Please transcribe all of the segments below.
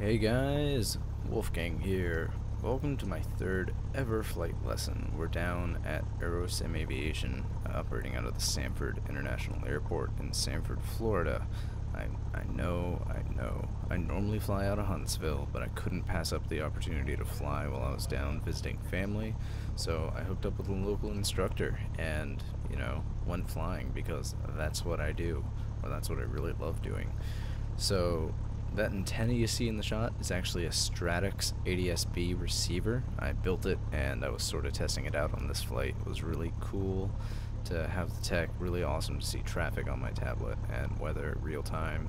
Hey guys, Wolfgang here. Welcome to my third ever flight lesson. We're down at Aerosim Aviation, operating out of the Sanford International Airport in Sanford, Florida. I know. I normally fly out of Huntsville, but I couldn't pass up the opportunity to fly while I was down visiting family, so I hooked up with a local instructor and, went flying because that's what I do, or that's what I really love doing. So that antenna you see in the shot is actually a Stratix ADS-B receiver. I built it and I was sort of testing it out on this flight. It was really cool to have the tech, really awesome to see traffic on my tablet and weather real time,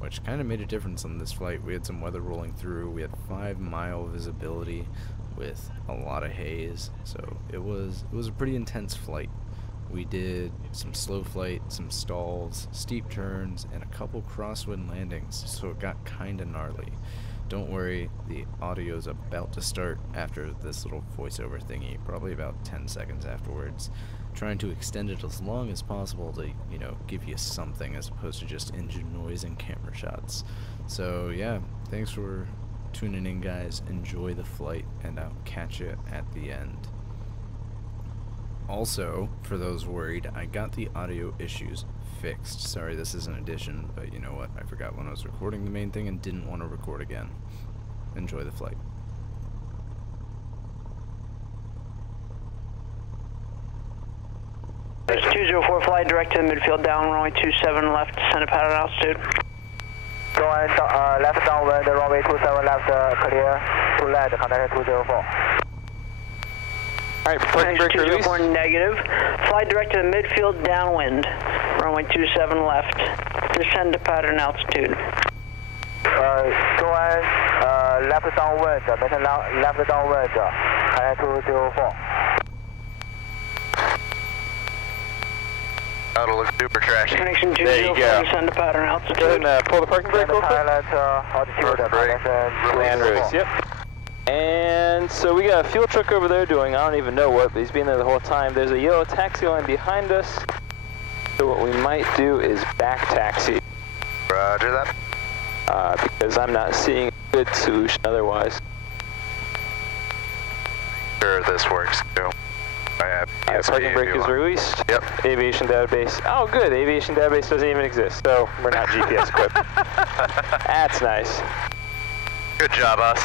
which kind of made a difference on this flight. We had some weather rolling through. We had 5-mile visibility with a lot of haze, so it was a pretty intense flight. We did some slow flight, some stalls, steep turns, and a couple crosswind landings, so it got kinda gnarly. Don't worry, the audio's about to start after this little voiceover thingy, probably about 10 seconds afterwards. Trying to extend it as long as possible to, give you something as opposed to just engine noise and camera shots. So yeah, thanks for tuning in guys, enjoy the flight, and I'll catch you at the end. Also, for those worried, I got the audio issues fixed. Sorry this is an addition, but you know what, I forgot when I was recording the main thing and didn't want to record again. Enjoy the flight. There's 204 flight direct to the midfield down, runway 27 left, descend to pattern altitude. Go on, left downwind, runway 27 left, clear, to land, contact 204. Alright, parking brake release. 204 negative. Fly direct to the midfield downwind. Runway 27 left. Descend to pattern altitude. Go on, left downwind, maintain left downwind, contact 204. That'll look super trashy. Connection There you 204, go. descend to pattern altitude. Go ahead and pull the parking brake real quick. Altitude, Land release, yep. And so we got a fuel truck over there doing I don't even know what, but he's been there the whole time. There's a yellow taxi line behind us. So what we might do is back taxi. Roger that. Because I'm not seeing a good solution otherwise. Sure, this works too. I have parking brake is released. Yep. Aviation database. Oh good, aviation database doesn't even exist, so we're not GPS equipped. That's nice. Good job, us.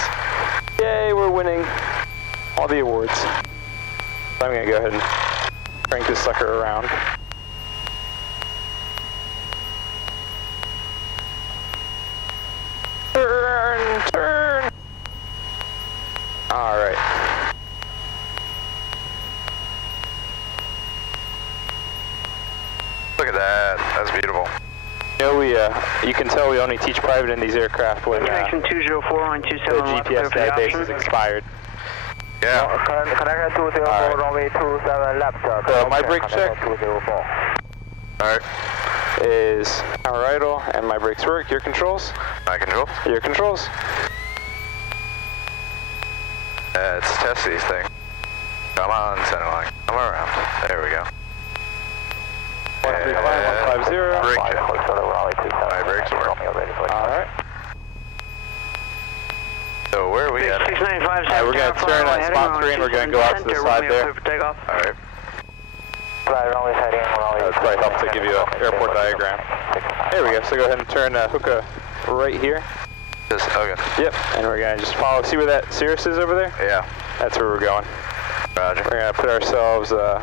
Yay, we're winning all the awards. So I'm gonna go ahead and crank this sucker around. Turn! Alright. Look at that. That's beautiful. You can tell we only teach private in these aircraft when Connection 204 on the 27 left. GPS database is expired. Yeah. Contact 204, runway 27 left. So my brake check 204. Alright. is power idle and my brakes work. Your controls? My control. Your controls. Let's test these things. Come on, center line. Come around. There we go. 135, 150. Brake check. My brakes work. Alright. So where are we at? 695. Alright, we're going to turn on spot 3 and we're going to go out to the side there. Alright. That would probably help to give you an airport diagram. There we go. So go ahead and turn hook right here. Just, okay. Yep. And we're going to just follow. See where that Cirrus is over there? Yeah. That's where we're going. Roger. We're going to put ourselves, we'll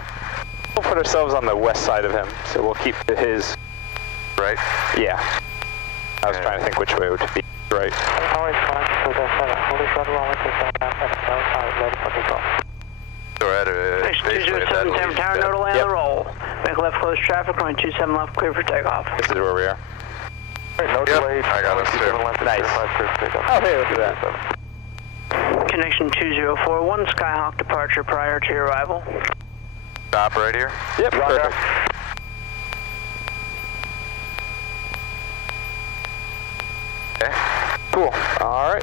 put ourselves on the west side of him. So we'll keep to his... Right? Yeah. I was trying to think which way it would be. Right. So we're at basically at that Connection 207 tower, no to land the roll. Make left close traffic, runway 27 left, clear for takeoff. This is where we are. Yep, I got us too. Nice. Oh, hey, look at that. Connection 204, one Skyhawk departure prior to your arrival. Stop right here. Yep, perfect. Okay. Cool. Alright.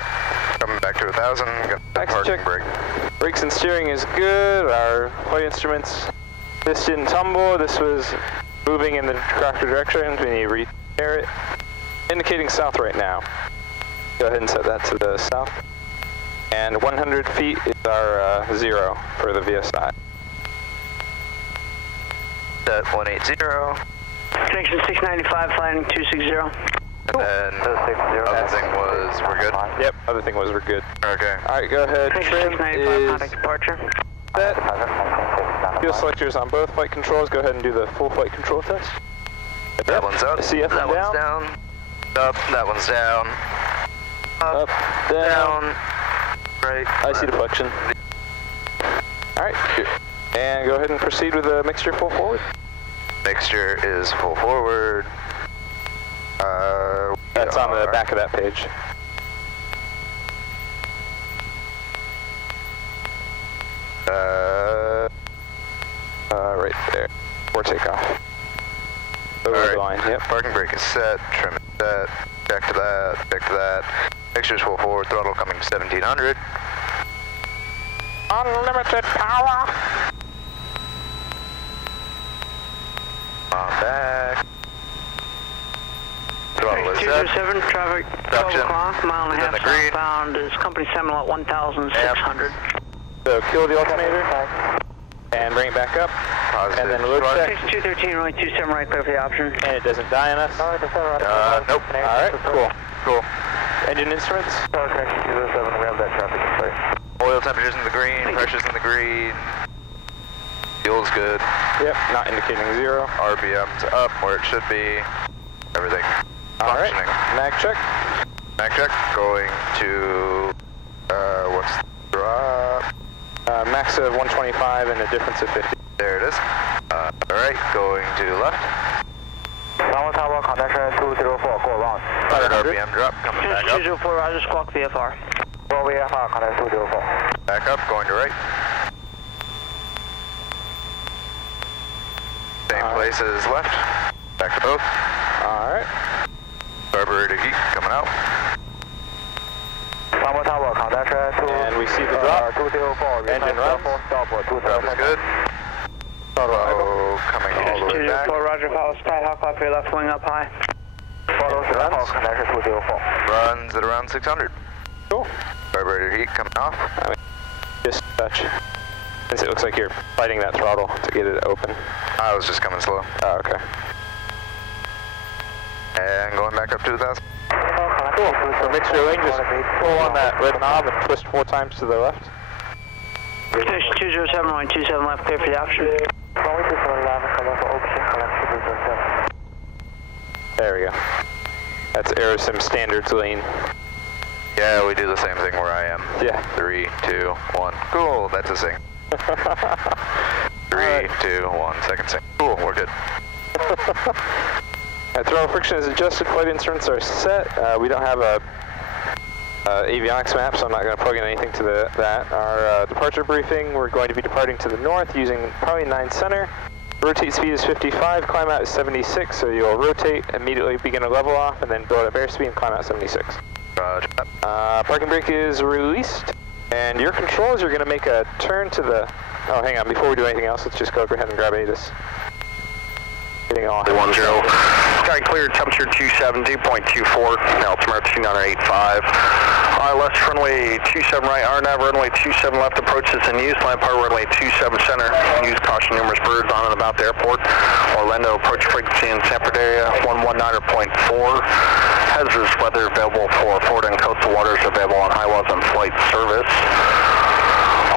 Coming back to 1,000. Got the Next parking check. brake. Brakes and steering is good. Our flight instruments. This didn't tumble. This was moving in the correct direction. We need to repair it. Indicating south right now. Go ahead and set that to the south. And 100 feet is our 0 for the VSI. Set 180. Connection 695, flying 260. And then other thing was we're good? Yep, other thing was we're good. Okay. Alright, go ahead. Connection Trim 695, is contact departure. set. Fuel selectors on both flight controls. Go ahead and do the full flight control test. That one's up. CF that one's down. Up. That one's down. Up, down. Right. I see deflection. Alright, and go ahead and proceed with the mixture full forward. Mixture is full forward. That's on the back of that page. Right there. Before takeoff. Over the line, yep. Parking brake is set, trim is set, back to that, back to that. Mixture's full forward, throttle coming 1700. Unlimited power! On back. Throttle is set. 207, traffic 12 o'clock, mile and a half southbound is company Seminole at 1,600. So kill the alternator and bring it back up. Positive. And then load check. 213, runway 27 right, clear for the option. And it doesn't die on us? Nope. Alright, cool. Cool. Engine instruments? Tower connection 207, we have that traffic in sight. Oil temperature's in the green, pressure's in the green. Fuel's good. Yep, not indicating 0. RPM's up where it should be. Everything Alright, functioning. mag check. Mag check going to, what's the drop? Max of 125 and a difference of 50. There it is. Alright, going to left. Lama Tower, connection 204, go around. 100 RPM drop, coming back up. 204, Roger, squawk VFR. Well, VFR, connection 204. Back up, going to right. Same place as left. Back to both. Alright. Carburetor heat coming out. Lama Tower, connection 204. And we see the drop. 204. Engine runs. Drop is good. Throttle coming all the way back. 204, Roger, follow Skyhawk off your left wing up high. Follow Skyhawk, connection 204. Runs at around 600. Cool. Carburetor heat coming off. Just touch. Since it looks like you're fighting that throttle to get it open. I was just coming slow. Oh, okay. And going back up to 2,000. Cool. For mixture lane, just pull on that red knob and twist 4 times to the left. Connection 207, runway 27 left, clear for the option. There we go. That's Aerosim standards lane. Yeah, we do the same thing where I am. Yeah. 3, 2, 1. Cool, that's a sing. 3, 2, 1, second sing. Cool, we're good. Throttle friction is adjusted, flight instruments are set. We don't have a avionics map, so I'm not going to plug in anything to that. Our departure briefing, we're going to be departing to the north using probably 9 center. Rotate speed is 55, climb out is 76, so you'll rotate, immediately begin a level off, and then build up airspeed and climb out 76. Roger. Parking brake is released, and your controls are going to make a turn to the... Oh, hang on, before we do anything else, let's just go ahead and grab ATIS. Getting all 10. Sky clear, temperature 270.24, altimeter 2985. Left runway 27 right, RNAV runway 27 left approaches in use, line part runway 27 center. Use caution, numerous birds on and about the airport. Orlando approach frequency in Sanford area 119.4. Hazardous weather available for forward and coastal waters available on highways and flight service.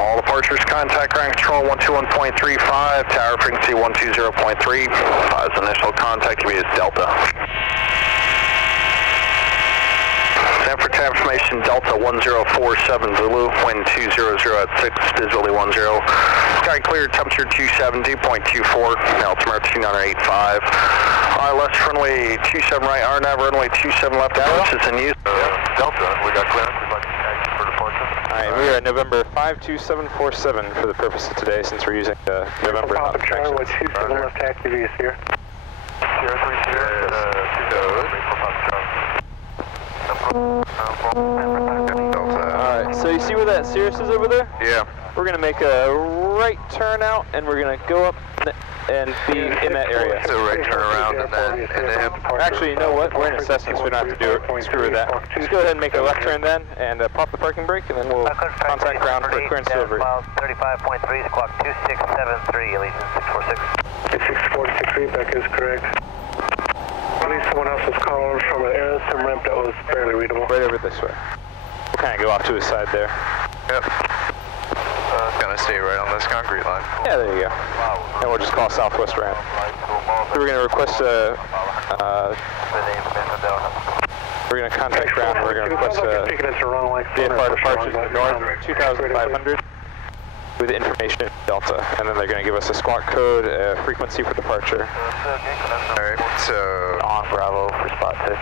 All departures contact ground control 121.35, tower frequency 120.3. As initial contact is Delta. Sanford information Delta 1047 Zulu, wind 200 at 6, visually 10. Sky clear, temperature 270.24, altimeter 2985. Left runway 27 right, RNAV runway 27 left approaches in use. Delta, we got clearance. We'd like to thank you for departure. Alright, we are at November 52747 for the purpose of today, since we're using the November notifications. What 27 left active is here? Sierra 3 Sierra, Alright, so you see where that Cirrus is over there? Yeah. We're going to make a right turn out, and we're going to go up and be in that area. So right turn around and then into him. Actually, you know what? We're in a Cessna, so we don't have to do it. Screw with that. Just go ahead and make a left turn then, and pop the parking brake, and then we'll contact ground for clearance delivery. 35.3, squawk 2673, allegiance 646. 646 readback is correct. I believe someone else was calling from an aerosol ramp that was fairly readable. Right over this way. We'll kind of go off to his side there. Yep. Gonna stay right on this concrete line. Yeah, there you go. And we'll just call Southwest ramp. So we're going to request a... we're going to contact ground. We're going to request a VFR departure to the north, 2,500, with information Delta. And then they're going to give us a squawk code, a frequency for departure. Alright, so... On Bravo for spot 6.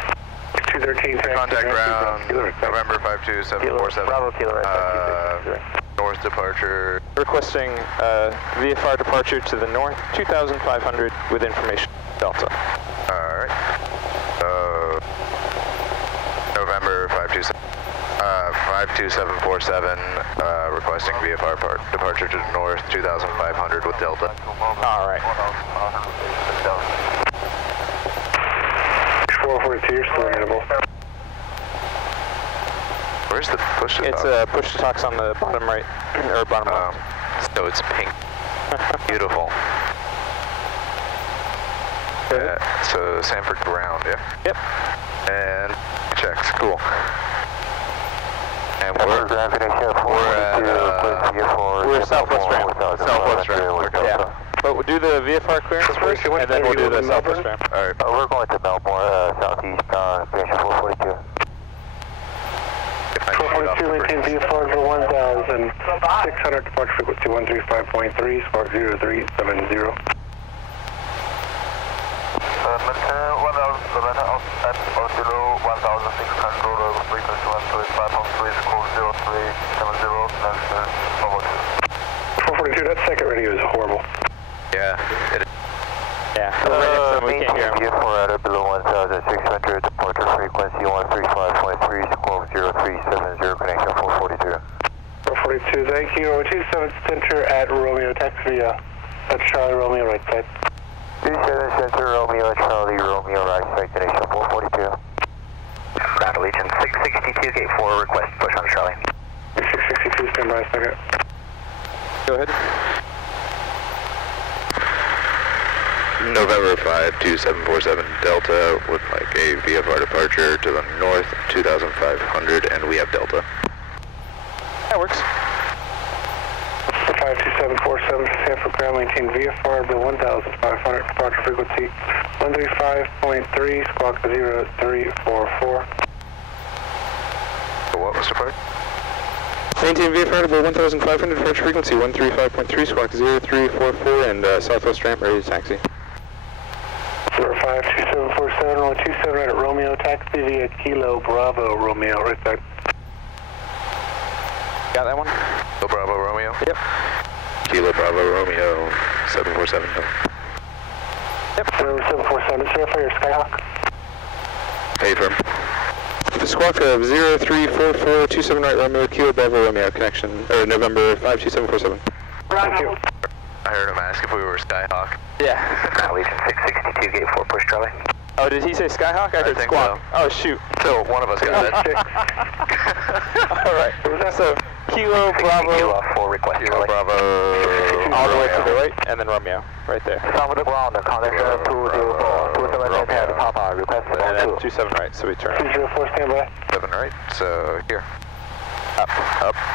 213. Contact ground, November 52747. Bravo Kilo. North departure. Requesting VFR departure to the north, 2,500, with information Delta. Alright. November 52747, requesting VFR departure to the north, 2,500 with Delta. Alright. 442, you're still available. Where's the push to It's talk? push to talks on the bottom right, or bottom left. So it's pink. Beautiful. So Sanford ground, yeah. Yep. And checks, cool. And we're Southwest ramp. Southwest ramp. Yeah. But we'll do the VFR clearance first, and then we'll do the Southwest ramp. Alright. We're going to Melbourne, southeast, station 442. 442, maintain VFR for 1,600, departure frequency 135.3, spark 0370. That second radio is horrible. Yeah, it is. Yeah, we're right next to him, we can't hear him. VFR out of below 1,600, departure frequency 135.3, squawk 0370, connection 442. 442, thank you. Over 27 center at Romeo, taxi via Charlie Romeo, right side. 27 center, Romeo, Charlie Romeo, right side, connection 442. Ground Allegiance 662, gate 4, request push on Charlie. 662, stand by a second. Go ahead. November 52747 Delta would like a VFR departure to the north, 2,500, and we have Delta. That works. 52747, Sanford ground, maintain VFR bill 1,500, departure frequency 135.3, squawk 0344. So what was the part? Maintain VFR to 1,500, departure frequency 135.3, squawk 0344, and Southwest ramp ready to taxi. 52747, 127 right at Romeo, taxi via Kilo Bravo Romeo, right side. Got that one? Kilo Bravo Romeo? Yep. Kilo Bravo Romeo, 747. Yep. 747, sir, for your Skyhawk. Hey, firm. The squawk of 034427 right Romeo, Kilo Bravo Romeo, connection, or November 52747. Thank you. I heard him ask if we were Skyhawk. Yeah. Allegiance 662, gate 4, push Charlie. Oh, did he say Skyhawk? I heard think squawk. so. Oh, shoot. So one of us got it. Alright. So, Kilo Bravo. Kilo 4, request Kilo Charlie. Bravo. All the way to the right, and then Romeo, right there. Top of the ground, the contact 207 Papa, request And then 27 right, so we turn. 204, stand by. 7 right, so here. Up.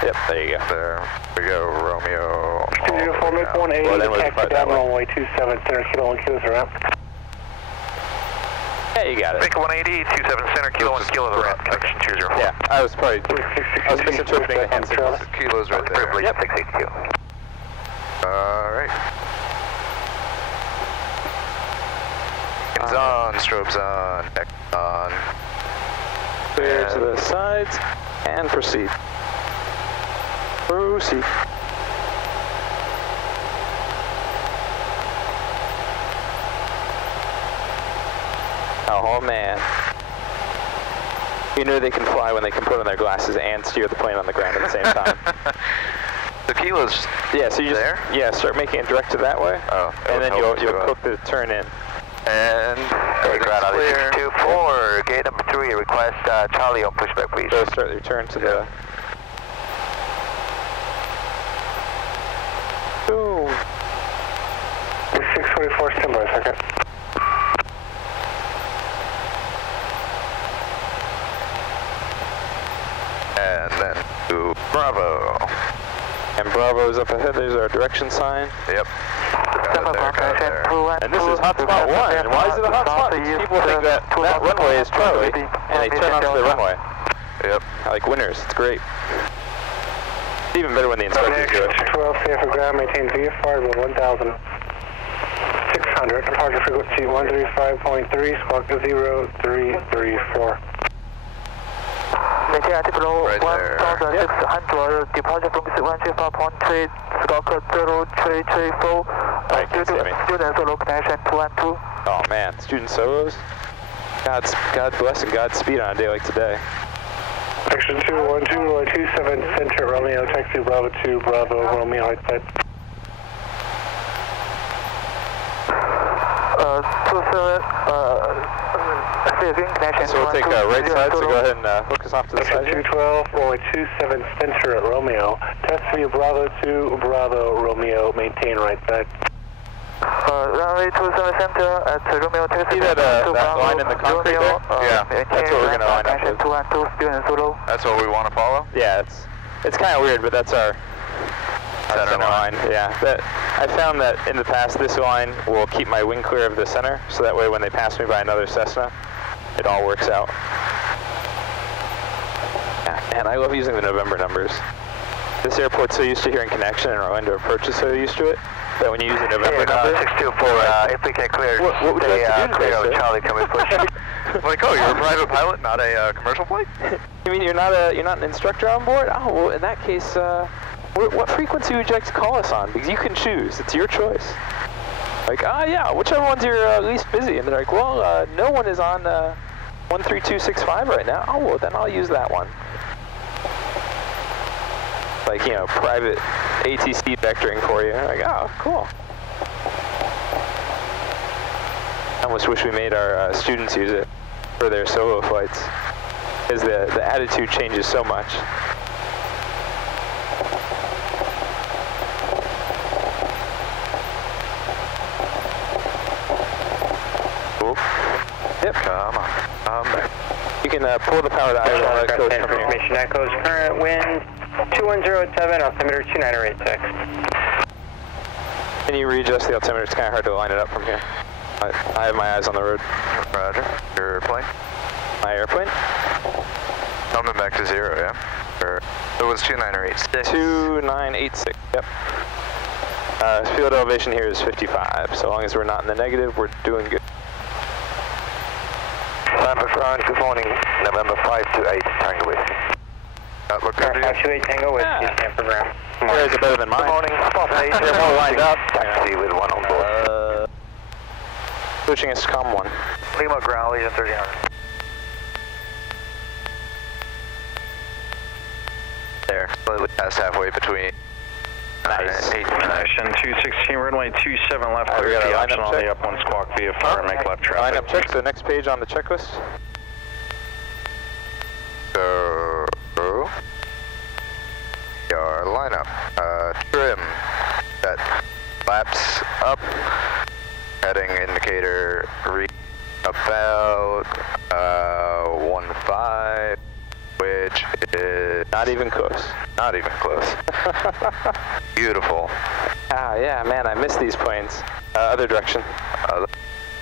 Yep, there you go. There we go, Romeo. 204, make 180, Well, then we'll taxi depart down that way. runway 27 center, Kilo 1 Kilo to ramp. Yeah, you got it. Make 180, 27 center, Kilo 1 Kilo to the ramp, connection 204. Yeah, I was misinterpreting the hand signals. Kilo's right there. Privilege 682. Alright. It's on, strobes on, deck on. Clear to the sides, and proceed. Proceed. Oh man. You know they can fly when they can put on their glasses and steer the plane on the ground at the same time. Tequila's Yeah, so you just there? yeah start making it directed that way. Oh, and then you'll cook the turn in. And everything's clear. 624, gate number 3, request Charlie on pushback, please. So start your turn to the. Boom. 624, stand by a second. And then to Bravo. And Bravo's up ahead. There's our direction sign. Yep. Got it there. And this is hotspot 1. And why is it a hotspot? Because people think that that runway is Charlie, and they turn onto the runway. Yep. Like winners. It's great. It's even better when the instructors do it. 12, clear for ground, maintain VFR at 1,600. Departure frequency 135.3, squawk 0334. Right there. 1,600, departure frequency 135.3, squawk 0334. Student solo connection 212. Oh man, student solos. God bless and Godspeed on a day like today. Section 21227, Center Romeo, taxi Bravo 2, Bravo Romeo, outside. 27, connection. So we'll take right side, so go ahead and hook us off to the Section side here. 21227, Center Romeo, taxi Bravo 2, Bravo Romeo, maintain right side. Runway 27 Center at Romeo taxi. See that line in the concrete there? Yeah. That's what we're going to line up with. 212, student solo. That's what we want to follow? Yeah, it's kind of weird, but that's our center line. Yeah, I found that in the past this line will keep my wing clear of the center, so that way when they pass me by another Cessna, it all works out. Yeah, and I love using the November numbers. This airport's so used to hearing connection, and Orlando Approach is so used to it, that when you use the November number... 624, if we can clear, what would you like to do clear today, out Charlie, can we push? Like, oh, you're a private pilot, not a commercial flight? You mean you're not an instructor on board? Oh, well, in that case, what frequency would you like to call us on? Because you can choose. It's your choice. Like, yeah, whichever one's your least busy. And they're like, well, no one is on 13265 right now. Oh, well, then I'll use that one. Like, you know, private ATC vectoring for you. Like, oh, cool. I almost wish we made our students use it for their solo flights, because the attitude changes so much. Cool. Yep. Come on. You can pull the power to either one of those codes from here. Information echoes, current wind 2107, altimeter 2986. Can you readjust the altimeter? It's kind of hard to line it up from here. I have my eyes on the road. Roger. Your airplane? My airplane? Coming back to 0, yeah? Or, it was 2986. 2986, yep. Field elevation here is 55. So long as we're not in the negative, we're doing good. November ground, good morning. November 528, Tango Whiskey. That look good to you? 528 Tango Whiskey, stand for ground. Yours are better than mine. Good morning, spot 8. They're more lined up. Taxi with one on board. Switching us to COM 1. Lima ground, Legion 1300. There. Slightly past halfway between. Nice. 8 and 9. Connection 216, runway 27 left, Alright, we clear got the a option lineup on check. the up one squawk VFR and make left traffic. Lineup check, so next page on the checklist. So, your lineup. Trim. Set. Flaps up. Heading indicator read about 15, which is Not even close. not even close. Beautiful. Ah, yeah, man, I miss these planes. Other direction.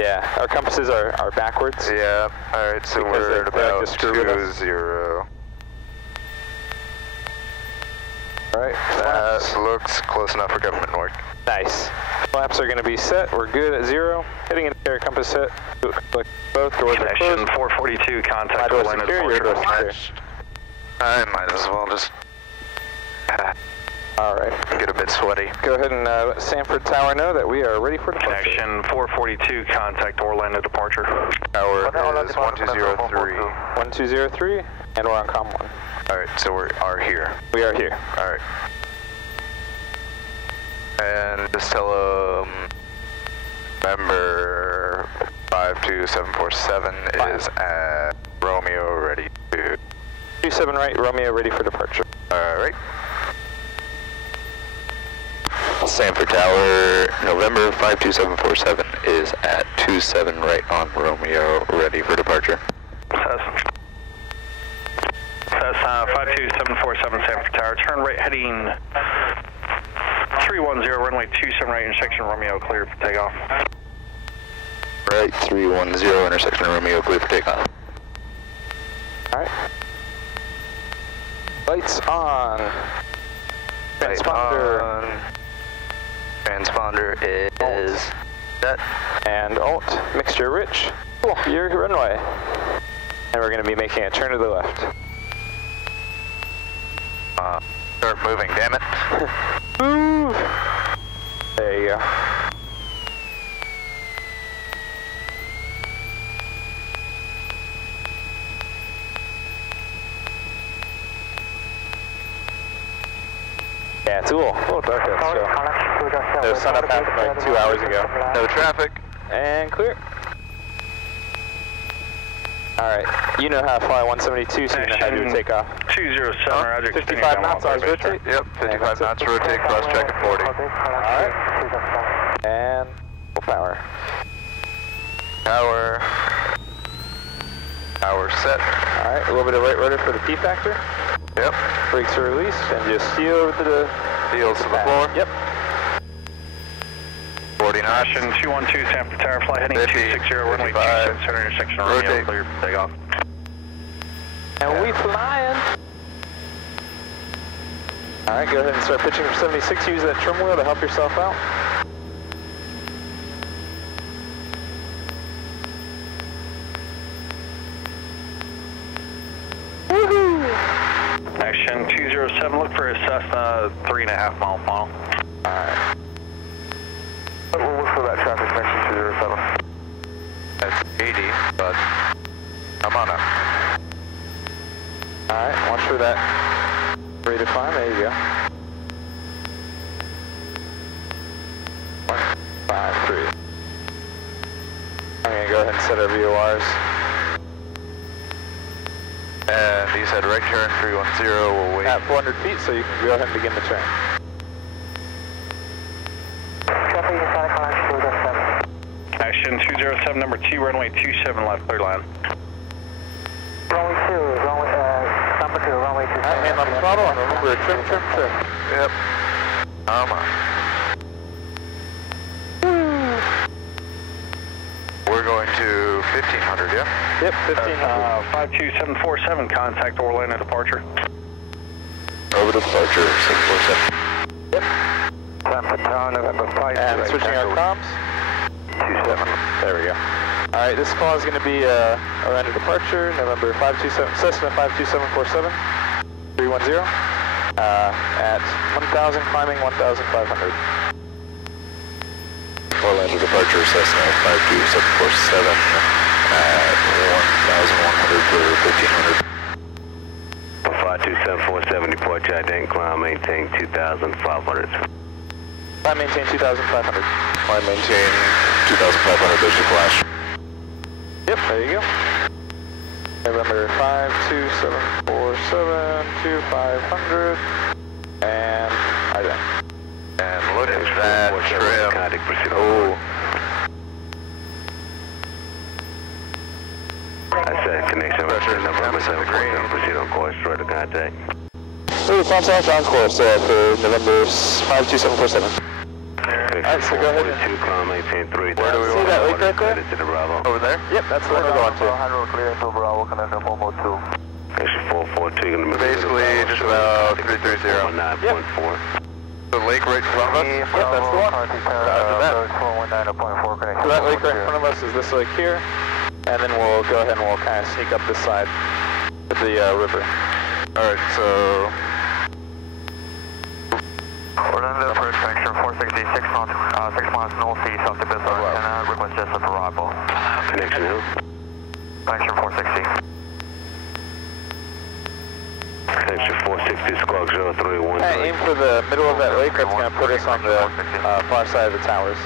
Yeah, our compasses are backwards. Yeah. All right. So Because we're they at like about to screw with us. 20. All right. That Flaps. looks close enough for government work. Nice. Flaps are going to be set. We're good at 0. Heading indicator compass set. Click both doors are Connection closed. 442, My contact door's Orlando secure, your door's departure. secure. I might as well just All right. get a bit sweaty. Go ahead and let Sanford Tower know that we are ready for departure. Connection 442, contact Orlando departure. Tower is 1203. 1203, and we're on COM 1. All right, so we are here. We are here. All right. And just tell them November 52747 is at Romeo ready to... 27 right, Romeo ready for departure. Alright. Sanford Tower, November 52747 is at 27 right on Romeo, ready for departure. Says 52747 Sanford Tower, turn right heading 310, runway 27 right, intersection Romeo, clear for takeoff. Right, 310, intersection Romeo, clear for takeoff. Alright. Lights on. Transponder. Transponder is set. And alt, mixture rich. Cool, your runway. And we're going to be making a turn to the left. Start moving, damn it. Move! There you go. Yeah, it's a little dark out, so the sun up happened like 2 hours ago. No traffic. And clear. Alright, you know how to fly 172, so you know how to do a takeoff. 207, Roger. 55 knots, I was rotate. Yep, 55 knots, rotate, cross check at 40. Alright. And full power. Power set. Alright, a little bit of right rudder for the P factor. Yep. Brakes are released, and just seal over to the... Heels to the floor. Yep. 40 knots. 212 Sanford Tower, fly heading 260, runway 27 center, intersection Romeo, clear for takeoff. And we flying. Alright, go ahead and start pitching for 76. Use that trim wheel to help yourself out. Action 207, look for a Cessna 3.5 mile final. Alright. We'll look for that traffic section 207. That's 80, but I'm on up. Alright, watch for that rate of climb. There you go. 153. I'm going to go ahead and set our VORs. And he said right turn 310, we'll wait. At 400 feet, so you can go ahead and begin the turn. Action 207, number 2, runway 27 left, clear line. Runway 2, number 2, runway 2. Alright, hand on the throttle, and remember trim. Yep. I'm on. We're going to 1500, yeah? Yep, 1500. 52747, contact Orlando departure. Over to departure, 647. Yep. Sanford Tower, November 5. And switching our comms. 27. There we go. Alright, this call is going to be Orlando departure, November 527, Cessna 52747, 310, at 1000, climbing 1500. Orlando departure, Cessna 52747 at 1100 for 1500. 52747, departure, identity climb, maintain 2500. I maintain 2500. I maintain 2500, there's your flash. Yep, there you go. November 52747, 2500, and ident. And look at that trim. Oh. I said connection Pressure number temps in the green. proceed on course, right to contact. So contact on course for November 52747. Alright, so go ahead and... maintain 3000. Where do we See want that to lake right there? To the Bravo. Over there? Yep, that's the one we're going to. 100 clear into Bravo, connection 442. Connection 442, you're going to Basically, just about 330. 9.4. The lake right in front of us? Yep, that's the one. After that. So that lake right in front of us is this lake here, and then we'll go ahead and we'll kind of sneak up this side with the river. Alright, so... Orlando approach connection 460, 6 miles north east of the business antenna, request just for arrival. Connection who? Connection 460. Extra 460 squawk 0313. Aim for the middle of that lake. That's going to put us on the far side of the towers.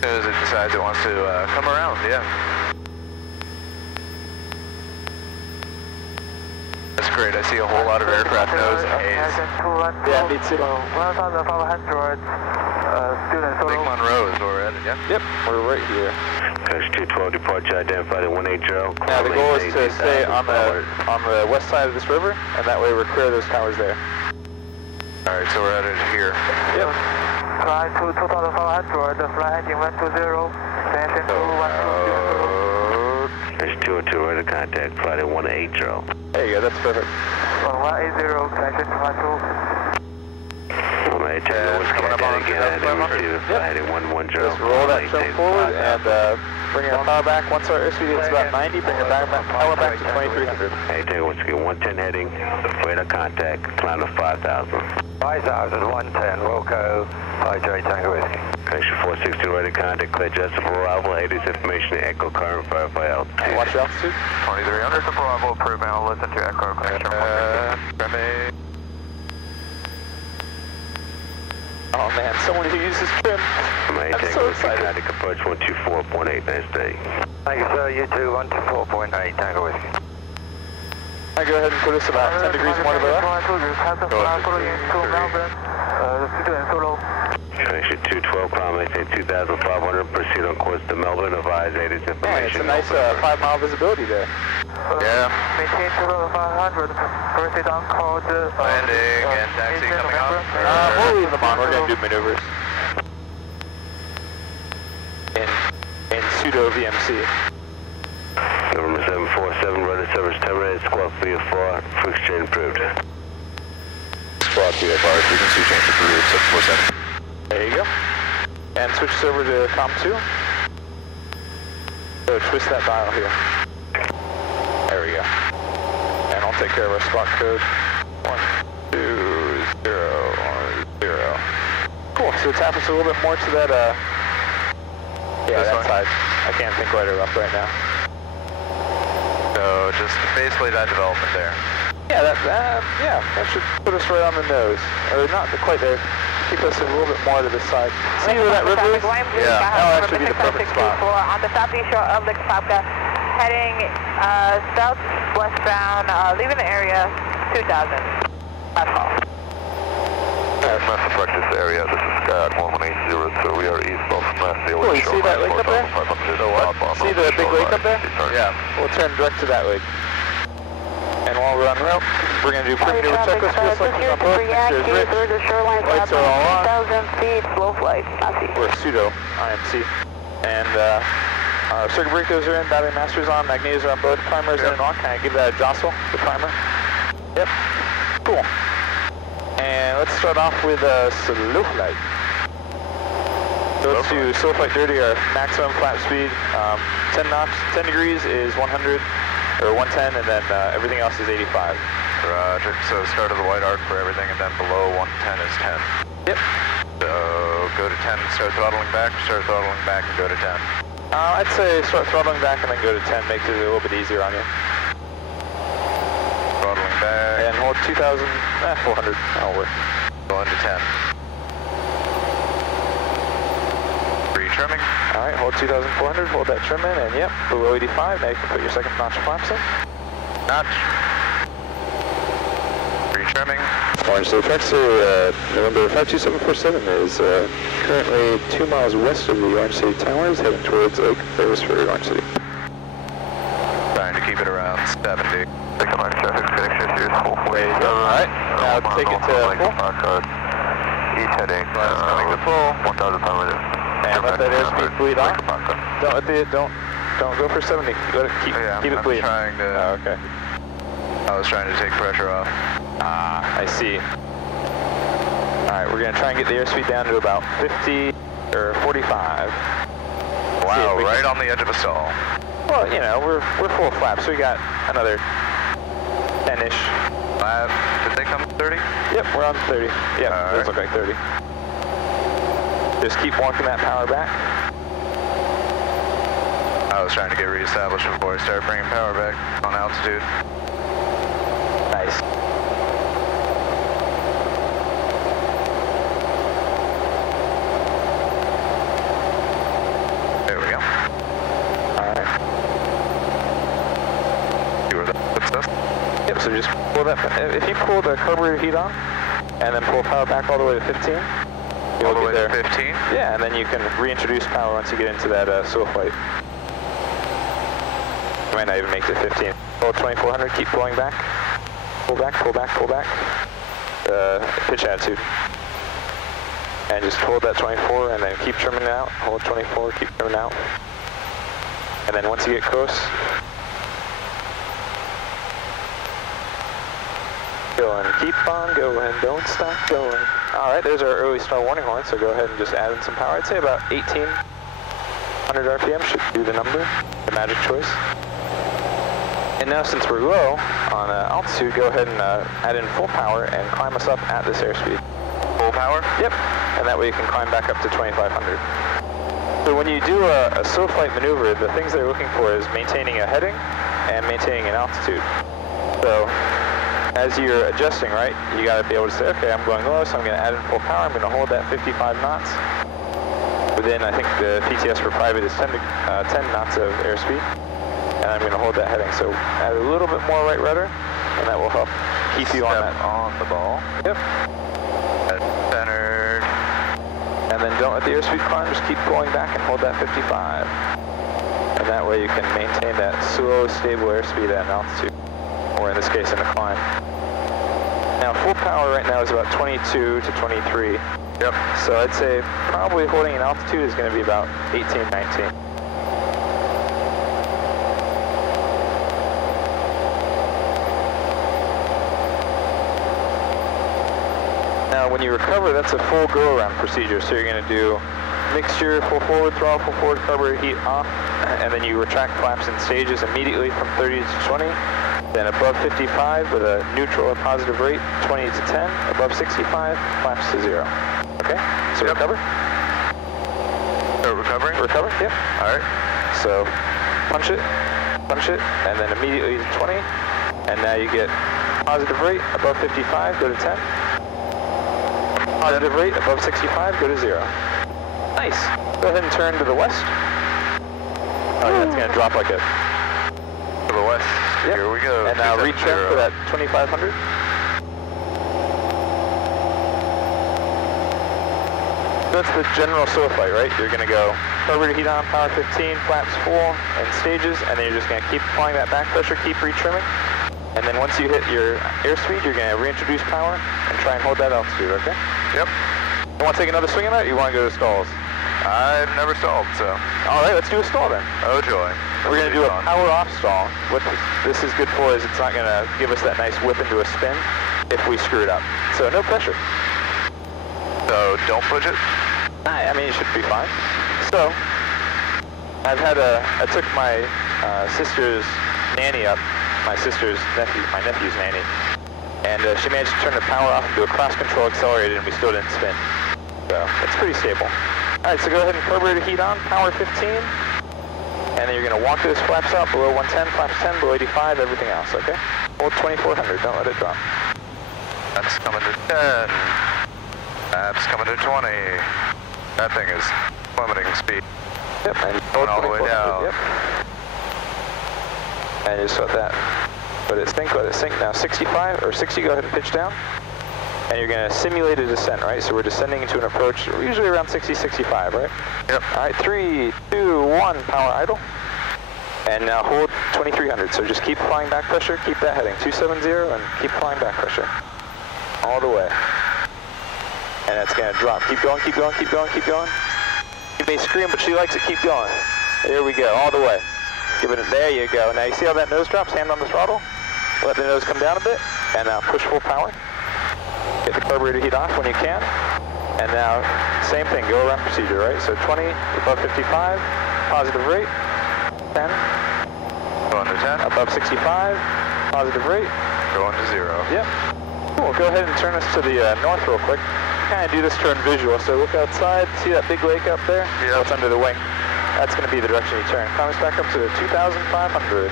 As soon as it decides it wants to come around, yeah. That's great. I see a whole lot of aircraft nose A's. Yeah, me too. 1,500, student Big Monroe's already, yeah? Yep, we're right here. Coach 212 departure identified at 180. Now the goal is to stay on the west side of this river, and that way we're clear of those towers there. Alright, so we're headed here. Yep. Fly to 2,500, fly heading 120, destination to 120. Coach 202, ready to contact, flight at 180. There you go, that's perfect. 180, destination to 120. Alright, tell me what's coming up on again. I didn't receive it, flight at 110. Just roll that trim forward and bring our power back. Once our airspeed hits about 90, bring our power back to 2300. Hey, tell you what's good, 110 heading, radar contact, climb to 5,000. 5,000, 110, Wilco, J Tango Whiskey. Connection 462, ready to contact, clear just for arrival, 80's information, echo current, verify altitude. Watch your altitude. 2300 to Bravo, approve and I'll listen to echo connection. Oh man, someone who uses trim. I'm so excited. Contact approach 124.8, nice day. Thank you, sir. You too, 124.8, Tango Whiskey. I go ahead and put us about 10 degrees more to the left. Connection 212, climb maintain 2,500, proceed on course to Melbourne, advise 80's information. Yeah, it's a nice 5-mile visibility there. Yeah. Maintain 2,500, proceed on course. Landing and taxi coming on. We'll leave them on, we're going to do maneuvers. In pseudo VMC. November 747, rudder service terminated, squawk VFR, fix chain approved. Squawk VFR, frequency change approved, 747. There you go. And switch us over to COM 2. So twist that dial here. There we go. And I'll take care of our spot code. 12010. Cool, so tap us a little bit more to that, yeah, This that one? side. I can't think right or left right now. So just basically that development there. Yeah, that should put us right on the nose. Or not quite there. Keep us a little bit more to this side. See where that river is? Yeah. That'll actually be the perfect spot. On the southeast shore of Lake Apopka, heading southwestbound, leaving the area 2000. That's all. Mass practice area, this is Scott 1180, so we are east of Mass. Cool, you see that lake up there? See the big lake up there? Yeah. We'll turn direct to that lake. And while we're on route, we're going to do pre-maneuver checklist just like we're on both. Make sure it's rich. Lights are all on. 1,000 feet, slow flight, We're pseudo IMC. And our circuit breakers are in, battery masters on, magnesium on both, primers in and on. Can I give that a jostle, the primer? Yep. Cool. And let's start off with slow flight. So let's do slow flight dirty, our maximum flap speed. 10 knots, 10 degrees is 100, or 110, and then everything else is 85. Roger. So start of the white arc for everything, and then below 110 is 10. Yep. So go to 10, start throttling back, and go to 10. I'd say start throttling back and then go to 10, makes it a little bit easier on you. Throttling back. And hold 2,400, that'll work. Going to 10. Trimming. Alright, hold 2,400, hold that trim in, and yep, below 85, now you can put your second notch flaps in. Notch. Trimming. Orange State Taxi, November 52747 is currently 2 miles west of the Orange City Towers, heading towards Oak Ferris for Orange City. Trying to keep it around 70. Come on, traffic connection here is full. There you go. Alright, now take it to full. East heading, coming to full. 1,500. And let that airspeed bleed off. Don't go for 70. Keep it bleeding. Trying to. Oh, okay. I was trying to take pressure off. Ah, I see. Alright, we're gonna try and get the airspeed down to about 50 or 45. Wow, right on the edge of a stall. Well, you know, we're full flap, so we got another 10-ish. Did they come 30? Yep, we're on 30. Yep, All those look like 30. Just keep walking that power back. I I was trying to get reestablished before I started bringing power back on altitude. Nice. There we go. Alright. See where that puts us? Yep, so just pull that, if you pull the carburetor heat on, and then pull power back all the way to 15. All the way there. to 15? Yeah, and then you can reintroduce power once you get into that slow flight. You might not even make it to 15. Pull 2400, keep pulling back. Pull back, pull back, pull back. Pitch attitude. And just hold that 24 and then keep trimming it out. Hold 24, keep trimming out. And then once you get close, going, keep on going, don't stop going. All right, there's our early start warning horn, so go ahead and just add in some power. I'd say about 1800 RPM should do the number, the magic choice. And now since we're low on altitude, go ahead and add in full power and climb us up at this airspeed. Full power? Yep, and that way you can climb back up to 2500. So when you do a slow flight maneuver, the things they're looking for is maintaining a heading and maintaining an altitude. So as you're adjusting, right, you got to be able to say, okay, I'm going low, so I'm going to add in full power. I'm going to hold that 55 knots. Within, I think the PTS for private is 10 knots of airspeed. And I'm going to hold that heading. So add a little bit more right rudder, and that will help keep you on that. On the ball. Yep. That's centered. And then don't let the airspeed climb, just keep pulling back and hold that 55. And that way you can maintain that slow, stable airspeed at an altitude, or in this case, in a climb. Now, full power right now is about 22 to 23. Yep. So I'd say probably holding an altitude is going to be about 18, 19. Now, when you recover, that's a full go-around procedure. So you're going to do mixture, full forward throttle, full forward carburetor heat off, and then you retract flaps in stages immediately from 30 to 20. Then above 55 with a neutral or positive rate, 20 to 10. Above 65, flaps to 0. Okay? So yep. Recover. Recovering? Recover, yep. All right. So punch it, and then immediately to 20. And now you get positive rate, above 55, go to 10. Positive rate, above 65, go to 0. Nice. Go ahead and turn to the west. Oh yeah, it's going to drop like a... To the west. Yep. Here we go. And now retrim for that 2500. That's the general slow flight, right? You're going to go carburetor heat on, power 15, flaps full, and stages, and then you're just going to keep applying that back pressure, keep retrimming. And then once you hit your airspeed, you're going to reintroduce power and try and hold that altitude, okay? Yep. You want to take another swing at it, or you want to go to stalls? I've never stalled, so. All right, let's do a stall then. Oh joy. We're going to do a power off stall. What this is good for is it's not going to give us that nice whip into a spin if we screw it up. So no pressure. So don't push it? I mean, it should be fine. So I took my sister's nanny up, my nephew's nanny, and she managed to turn the power off and do a cross control accelerated, and we still didn't spin. So it's pretty stable. All right, so go ahead and carburetor heat on, power 15. And then you're going to walk those flaps out below 110, flaps 10, below 85, everything else, okay? Hold 2400, don't let it drop. That's coming to 10. That's coming to 20. That thing is plummeting speed. Yep, and going all the way down. Yep. And you just let that. Let it sink. Now 65 or 60, go ahead and pitch down. And you're going to simulate a descent, right? So we're descending into an approach, usually around 60, 65, right? Yep. All right, 3, 2, 1, power idle. And now hold 2300. So just keep applying back pressure, keep that heading. 270 and keep applying back pressure. All the way. And it's going to drop. Keep going, keep going, keep going, keep going. You may scream, but she likes it. Keep going. There we go, all the way. Give it, there you go. Now you see how that nose drops? Hand on the throttle. Let the nose come down a bit. And now push full power. Get the carburetor heat off when you can. And now, same thing, go around procedure, right? So 20, above 55, positive rate, 10. Going to 10. Above 65, positive rate. Going to 0. Yep. Cool, go ahead and turn us to the north real quick. Kind of do this turn visual, so look outside, see that big lake up there? Yeah. What's under the wing? That's going to be the direction you turn. Climb us back up to 2,500.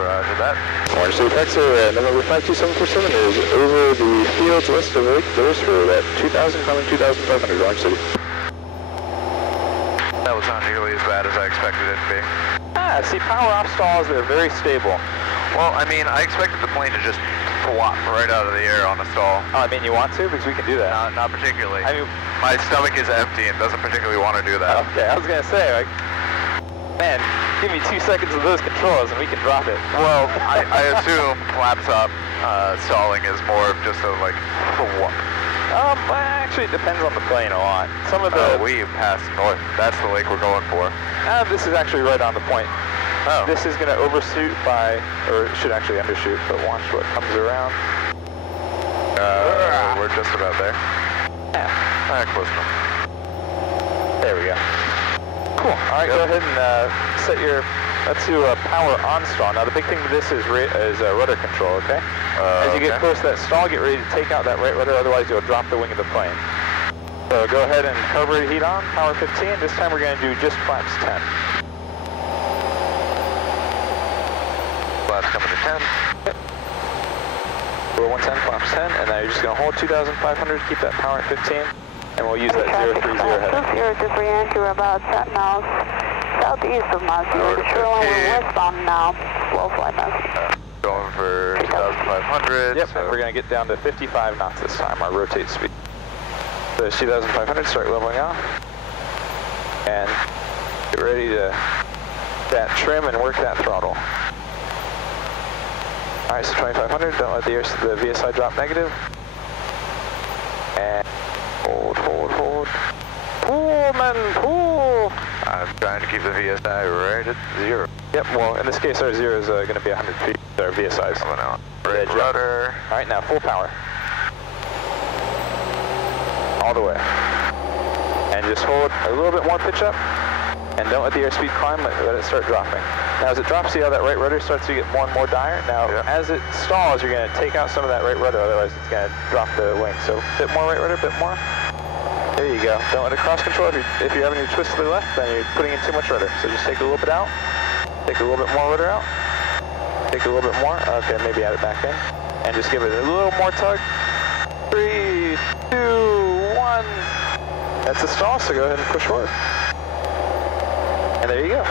Roger that. Orange City Taxi, November 52747 is over the fields west of Lake Beresford at 2,000, climbing 2,500, Orange City. That was not nearly as bad as I expected it to be. Ah, see, power off stalls, they're very stable. Well, I mean, I expected the plane to just flop right out of the air on a stall. Oh, I mean, you want to? Because we can do that. Not particularly. I mean, my stomach is empty and doesn't particularly want to do that. okay, I was going to say, like, man, give me 2 seconds of those controls and we can drop it. Well, I assume laptop stalling is more of just a, like, flop. Well, actually, it depends on the plane a lot. Some of the... we passed north. That's the lake we're going for. this is actually right on the point. Oh. This is going to overshoot by, or it should actually undershoot, but watch what comes around. We're just about there. Yeah. Close enough. There we go. Cool. All right, go ahead and set your, let's do a power on stall. Now the big thing with this is rudder control, okay? As you get close to that stall, get ready to take out that right rudder, otherwise you'll drop the wing of the plane. So go ahead and carburetor heat on, power 15. This time we're going to do just flaps 10. Flaps coming to 10. Yep. We're 110, flaps 10, and now you're just going to hold 2,500, keep that power at 15, and we'll use that 030 heading. You're just re-entry about 10 miles southeast of Montreal. The shoreline we're westbound now. Low flight now. Going for 2,500. Yep, so and we're going to get down to 55 knots this time, our rotate speed. So 2,500, start leveling off. And get ready to that trim and work that throttle. Alright, so 2,500, don't let the VSI drop negative. And hold, hold, hold. Pull, man, pull! I'm trying to keep the VSI right at 0. Yep, well, in this case, our 0 is going to be 100 feet. Our VSI is coming out. Red rudder. Alright, now full power. All the way. And just hold a little bit more pitch up. And don't let the airspeed climb, let it start dropping. Now as it drops, see how that right rudder starts to get more and more dire? Now as it stalls, you're going to take out some of that right rudder, otherwise it's going to drop the wing. So a bit more right rudder, a bit more. There you go. Don't let it cross control. If you're having to twist to the left, then you're putting in too much rudder. So just take a little bit out. Take a little bit more rudder out. Take a little bit more. Okay, maybe add it back in. And just give it a little more tug. 3, 2, 1. That's a stall, so go ahead and push forward. And there you go.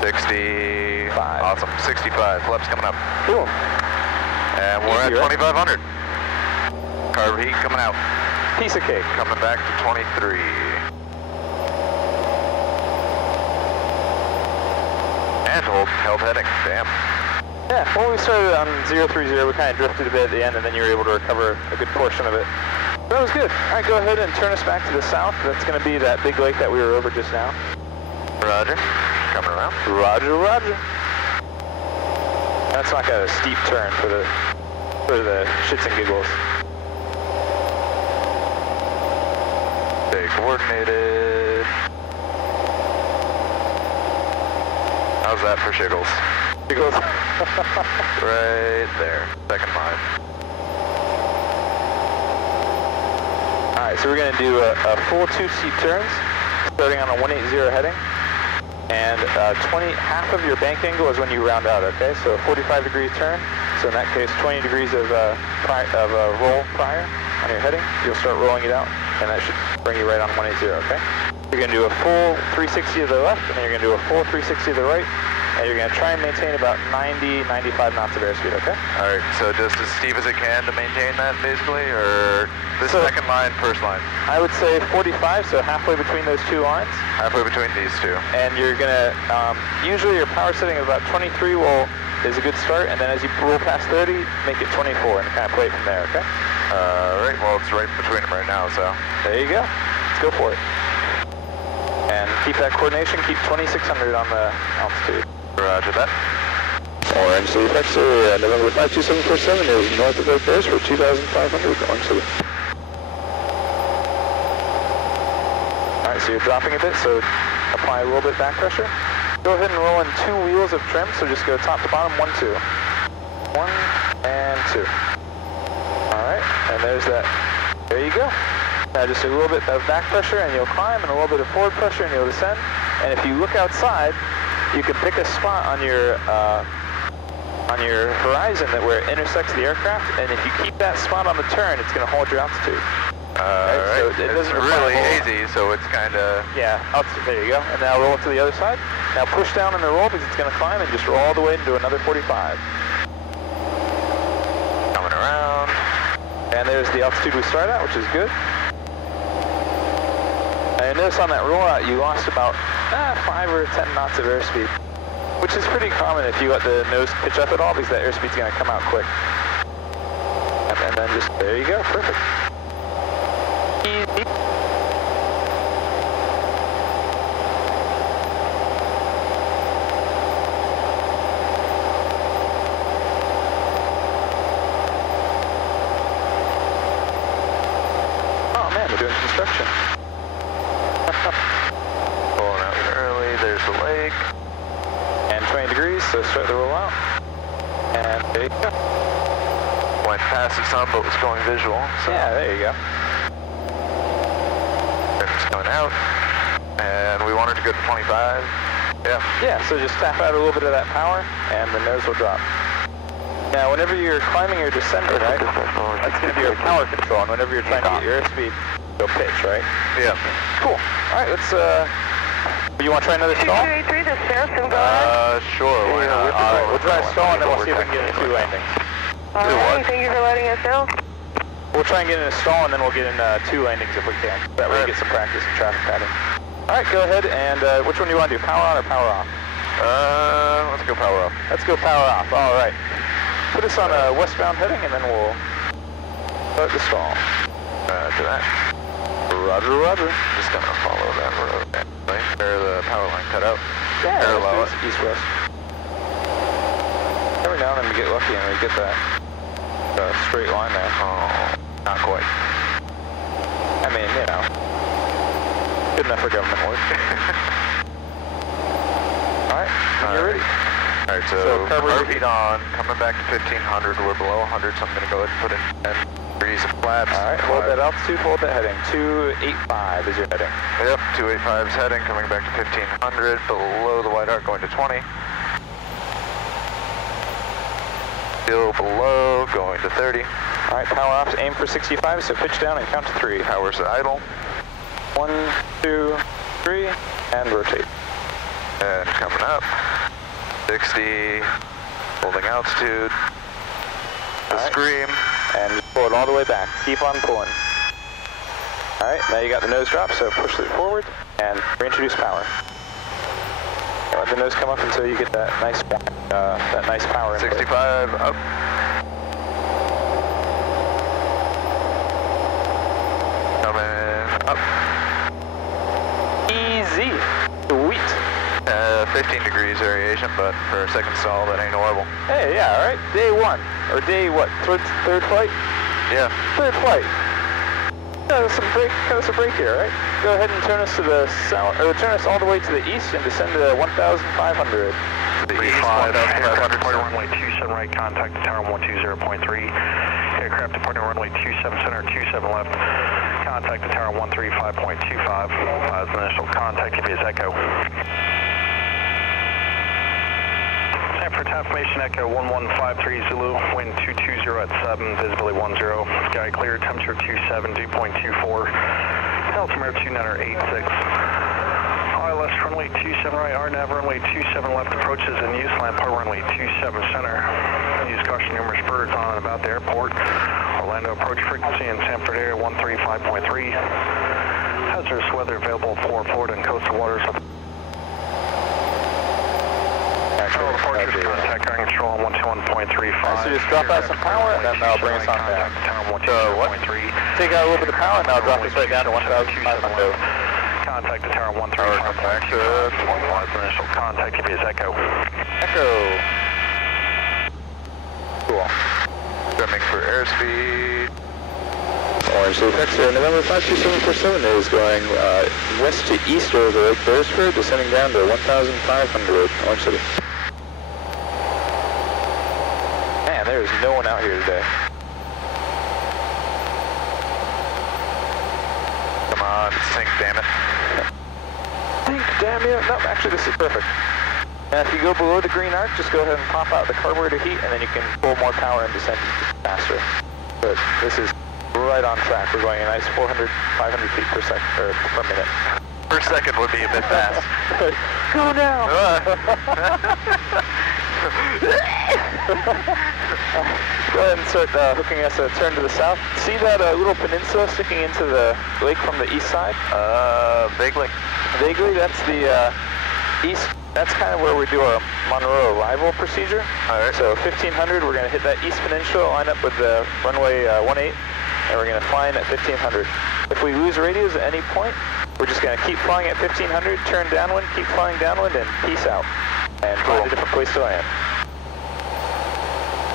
65. Awesome. 65. Flaps coming up. Cool. And we're at 2,500. Carb heat coming out. Piece of cake. Coming back to 23. And held heading. Damn. Yeah, when we started on 030, we kind of drifted a bit at the end, and then you were able to recover a good portion of it. That was good. All right, go ahead and turn us back to the south. That's going to be that big lake that we were over just now. Roger. Coming around. Roger, roger. That's not got a steep turn for the shits and giggles. Stay coordinated. How's that for shiggles? Giggles. Right there. Second line. Alright, so we're going to do a full 2 steep turns, starting on a 180 heading. And half of your bank angle is when you round out, okay? So a 45-degree turn. So in that case, 20 degrees of roll prior on your heading. You'll start rolling it out, and that should bring you right on 180, okay? You're going to do a full 360 to the left, and then you're going to do a full 360 to the right. And you're going to try and maintain about 90, 95 knots of airspeed, okay? All right, so just as steep as it can to maintain that, basically, or the second line, first line? I would say 45, so halfway between those two lines. Halfway between these two. And you're going to, usually your power setting of about 23 is a good start, and then as you roll past 30, make it 24, and kind of play it from there, okay? All right, well, it's right between them right now, so. There you go. Let's go for it. And keep that coordination, keep 2,600 on the altitude. Roger that. Orange City Taxi, November 52747 is north of Lake Beresford for 2,500, Orange City. Alright, so you're dropping a bit, so apply a little bit back pressure. Go ahead and roll in 2 wheels of trim, so just go top to bottom, 1, 2. 1 and 2. Alright, and there's that. There you go. Now just a little bit of back pressure and you'll climb, and a little bit of forward pressure and you'll descend. And if you look outside, you can pick a spot on your horizon where it intersects the aircraft, and if you keep that spot on the turn, it's going to hold your altitude. Right. So it it's really hazy, so it's kind of... Yeah, there you go. And now roll it to the other side. Now push down in the roll because it's going to climb, and just roll all the way into another 45. Coming around. And there's the altitude we started at, which is good. And notice on that rollout, you lost about 5 or 10 knots of airspeed, which is pretty common if you let the nose pitch up at all, because that airspeed's going to come out quick. And then just, there you go, perfect. Easy. Oh man, we're doing construction. Pulling out early, there's the lake. And 20 degrees, so start the rollout. And there you go. Went past the sun, but was going visual. So Yeah, there you go. it's going out. And we wanted to go to 25. Yeah. Yeah, so just tap out a little bit of that power, and the nose will drop. Now, whenever you're climbing or descending, right, that's going to be your power control, and whenever you're trying to get your airspeed, you'll pitch, right? Yeah. Cool. All right, let's, you want to try another stall? 2283, this is Saracen, go ahead. Sure, why not? All right, we'll try a stall, and then we'll see if we can get into 2 landings. All right, thank you for letting us know. We'll try and get in a stall, and then we'll get in 2 landings if we can. That way we get some practice in traffic pattern. All right, go ahead, and which one do you want to do, power on or power off? Let's go power off. Let's go power off, all right. Put us on a westbound heading, and then we'll start the stall. To that. Roger, roger. Just gonna follow that road. Where the power line cut out. Yeah, Parallel let's do east-west. Every now and then we get lucky and we get that straight line there. Oh, not quite. I mean, you know, good enough for government work. Alright, you're ready. Alright, so carb heat on, coming back to 1500, we're below 100, so I'm going to go ahead and put in 10 degrees of flaps. Alright, hold that altitude, hold that heading. 285 is your heading. Yep, 285 is heading, coming back to 1500, below the White Hart, going to 20. Still below, going to 30. Alright, power off, aim for 65, so pitch down and count to 3. Power's idle. 1, 2, 3, and rotate. And coming up, 60, holding altitude, the scream. And just pull it all the way back. Keep on pulling. Alright, now you got the nose drop, so push it forward and reintroduce power. Let the nose come up until you get that nice power. 65, up. Coming up. Easy. Sweet. 15 degrees variation, but for a second stall, that ain't horrible. Hey, yeah, alright. Day 1. Or day what? Third flight? Yeah. Third flight. Cut us a break here, right? Go ahead and turn us to the south, or turn us all the way to the east and descend to 1,500. To the east, 1,500. Runway 27 right, contact the tower 120.3. Aircraft departing runway 27 center, 27 left. Contact the tower 135.25. As initial contact, give me as echo. Sanford Affirmation Echo 1153 Zulu, wind 220 at 7, visibility 10. Sky clear, temperature 27, dew point 24. Altimeter 2986. ILS runway 27 right, RNAV runway 27 left approaches in use, land part runway 27 center. Use caution, numerous birds on and about the airport. Orlando approach frequency in Sanford area 135.3. Hazardous weather available for Florida and coastal waters. Departures, contact ground control on 121.35. So just drop out some power and then that'll bring us on down. What? Take out a little bit of power and that'll drop us right down to 1,500. Contact the tower 135.25. Initial contact, give me as echo. Echo. Cool. Trimming for airspeed. Orange Loop X-ray, November 52747 is going west to east over Lake Beresford, descending down to 1,500, Orange City. Man, there is no one out here today. on sync, damn it. Sync, damn you. No, actually this is perfect. And if you go below the green arc, just go ahead and pop out the carburetor heat, and then you can pull more power and descend faster. But this is right on track. We're going a nice 400, 500 feet per second, or per minute. Per second would be a bit fast. Go now! Go ahead and start hooking us a turn to the south. See that little peninsula sticking into the lake from the east side? Vaguely. Vaguely, that's the east. That's kind of where we do our Monroe arrival procedure. All right. So 1500, we're going to hit that east peninsula, line up with the runway 18, and we're going to fly in at 1500. If we lose radios at any point, we're just going to keep flying at 1500, turn downwind, keep flying downwind, and peace out. And find a different place to land.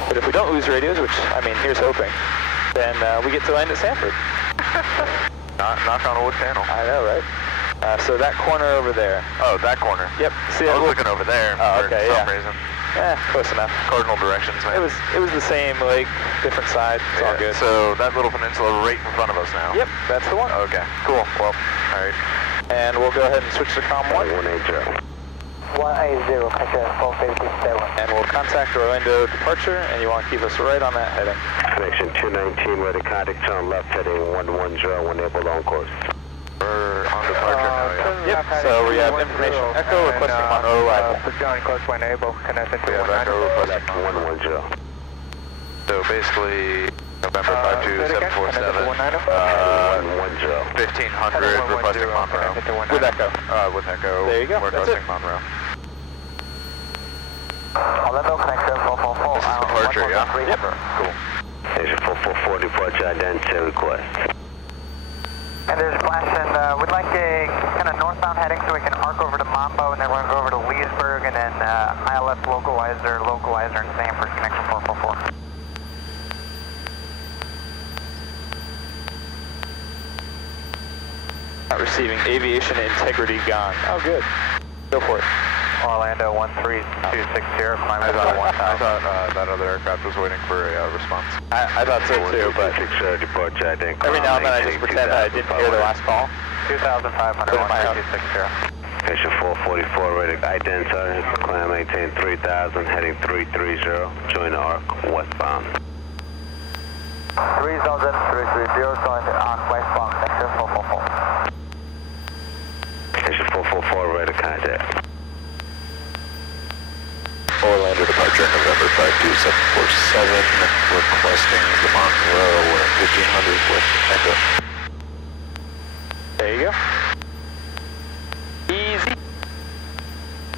But if we don't lose radios, which, I mean, here's hoping, then we get to land at Sanford. Knock on a wood panel. I know, right? So that corner over there. Oh, that corner. Yep. See, I was looking over there for some reason. Close enough. Cardinal directions, man. It was the same lake, different side. It's all good. So that little peninsula right in front of us now. Yep, that's the one. Okay, cool. Well, all right. And we'll go ahead and switch to COM 1. 180. 180, contact 457. And we'll contact Orlando departure, and you want to keep us right on that heading. Connection 219, ready contact, turn left heading 110, enable on course. We're on departure now, yeah. Yep, so we have information echo requesting Monroe arrival. For John Crosswind, able, connected to We have echo requesting 110. So basically, November 52747, 1500 requesting Monroe. With echo. With echo, There you go. requesting Monroe. Orlando connection 444. This is departure, yeah? Yep. Cool. Station 444, departure identity request. And there's flash, and we'd like a kind of northbound heading so we can arc over to Mambo, and then we're going to go over to Leesburg, and then ILS localizer, and Sanford, connection 444. Not receiving aviation integrity gone. Oh, good. Go for it. Orlando 13260, climb I about thought that other aircraft was waiting for a response. I thought so too, but departure identity. every now and then I just pretend I didn't hear the last call. 2500, 13260. Station 444, ready identity, climb maintain 3000, heading 330, join arc westbound. 3000, 330, join arc westbound, connection 444. Station 444, ready contact. Orlando departure, November 52747, requesting the Monroe 1500 with echo. There you go. Easy.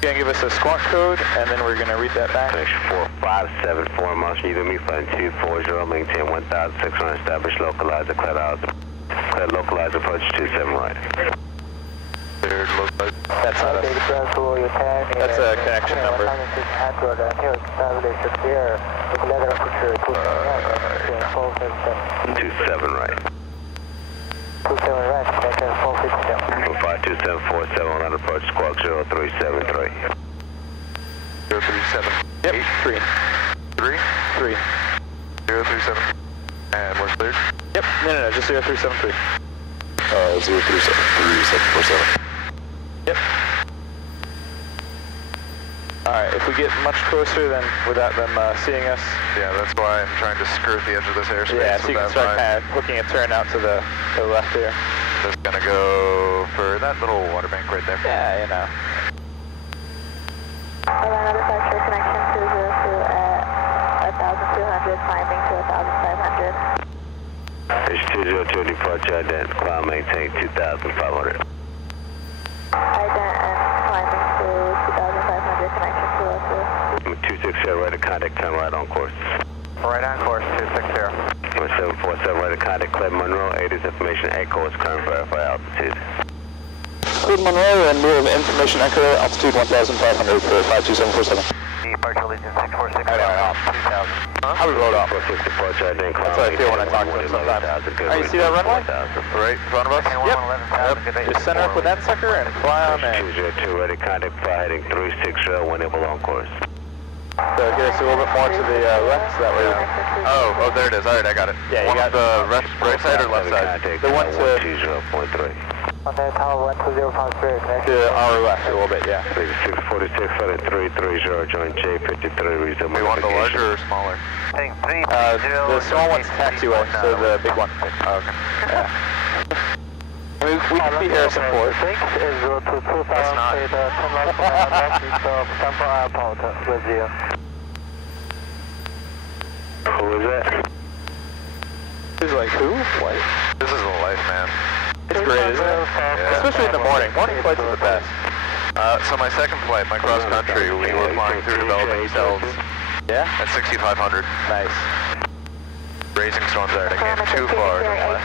You're going to give us a squawk code, and then we're going to read that back. Connection 4574, Marshall, you me, flight 240, maintain 1600, establish localizer, clear localizer, approach 27 right. That's not us. That's a connection number. 27 right. 27 right, connection 457. From 52747, on approach squawk 0373. 037. Yep, 3. 3? 3. 037. And we're cleared? Yep, no, just 0373. 0373747. Yep. Alright, if we get much closer then without them seeing us. Yeah, that's why I'm trying to skirt the edge of this airspace. Yeah, so you can start kind of hooking a turn out to the left here. Just gonna go for that little water bank right there. Yeah, you know. Orlando departure connection 202 at 1200, climbing to 1500. It's 202 departure, ident, climb maintain 2500. Ident and climbing to 2500, connection 202. 260, ready contact, turn right on course. Right on course, 260. 747, ready contact, clear Monroe, 80's information, echo is current, verify altitude. Clear Monroe, and we have information echo, altitude 1500 for 52747. Departure Legion 646, I know. 2000. How we rolled off? Departure, ident, climb That's how I feel when I talk to them sometimes. Alright, you see that runway? Right in front of us? Yep. Just center up with that sucker and fly on there. 202, ready contact, fly heading 360, whenever on course. So get us a little bit more to the left, so that way. Oh, there it is. Alright, I got it. Yeah, you one got on the right side or left side? Contact, The one to 120.3. On that tower 12053, connection. To our left a little bit, yeah. 646 at 330, join J53, resume. We want the larger or smaller? Heading 330. The small one's taxiway, so the big one. Oh, okay. Yeah. We can be Harrison Ford. 6 is 022,000 feet, 10 miles from northeast of Tampa Airport with you. Who is that? He's like, who? What? This is the life, man. It's great, isn't it? Yeah. Especially in the morning. Morning flights are the best. So my second flight, my cross country, we were flying through developing cells Yeah? at 6,500. Nice. Racing storms there, they came too far to the left.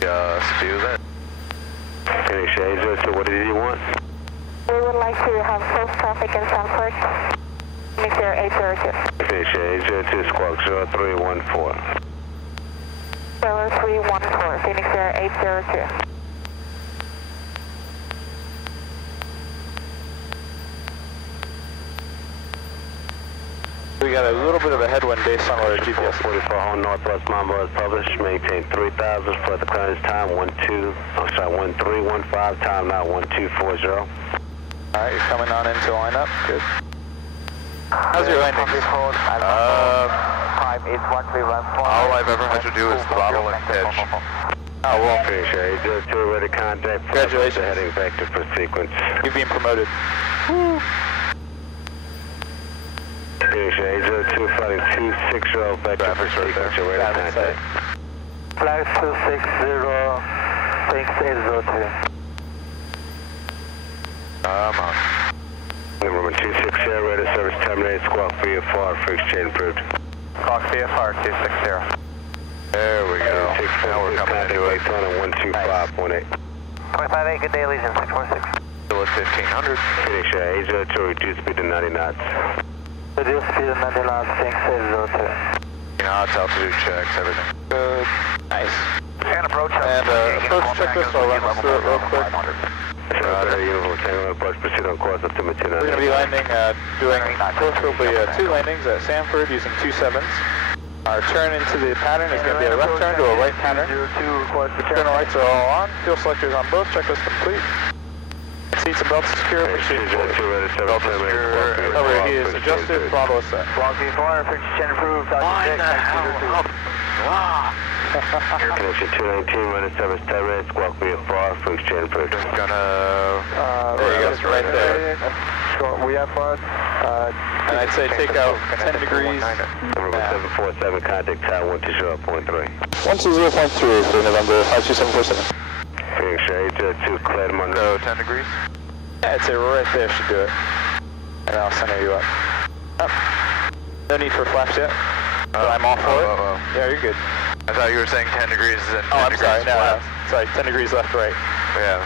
Just do that. Phoenix Asia, so what did you want? We would like to have close traffic in Sanford. Phoenix Air 802. Phoenix Asia to squawk 0314. 0314, Phoenix Air 802. We got a little bit of a headwind based on what our GPS 44 home Northwest Mambo is published. Maintain 3000 for the clearance time 1315, time now 1240. Alright, you're coming on into lineup. Good. How's your landing? All I've ever had to do is throttle and pitch. Oh, well, Phoenix Asia to ready contact. Congratulations. Heading vector for sequence. you've been promoted. Phoenix Asia 2 flighting 260 vector for sequence. You're ready contact. Flight 260, 6802. Come on. Number 260, ready service terminated. Squawk VFR for exchange approved. Squawk VFR 260. There we go. Now we're coming into it. 125.18. 25-8, good day, Legion 646. Still at 1500. Phoenix Asia to reduce speed to 90 knots. Reduce speed to 90 knots, 6802. Knots, altitude checks, everything. Good. Nice. And approach. And approach checklist, I'll run us through it real quick. Uniform Tango approach, proceed on course up to Matina. We're going to be landing, doing preferably 2 landings at Sanford using 27s. Our turn into the pattern is going to be a left turn to a right pattern. Turn lights are all on. Fuel selectors on both. Checklist complete. Seats and belts secure. Belt secure. Overheat is adjusted. Throttle is set. Squawk VFR, friction approved. Line the hell up. Connection 219, ready service terminated. Squawk VFR for exchange approved. Just gonna... there you go, right there. We have And I'd say take out 10 degrees. Number 747, contact tower 120.3. 120.3 for November 52747. Phoenix Asia to Claremont. So 10 degrees? Yeah, I'd say right there should do it. And I'll center you up. No need for flaps yet. But I'm all for it. Yeah, you're good. I thought you were saying 10 degrees and 10 I'm degrees sorry, no, flat. sorry, 10 degrees left, right. Yeah.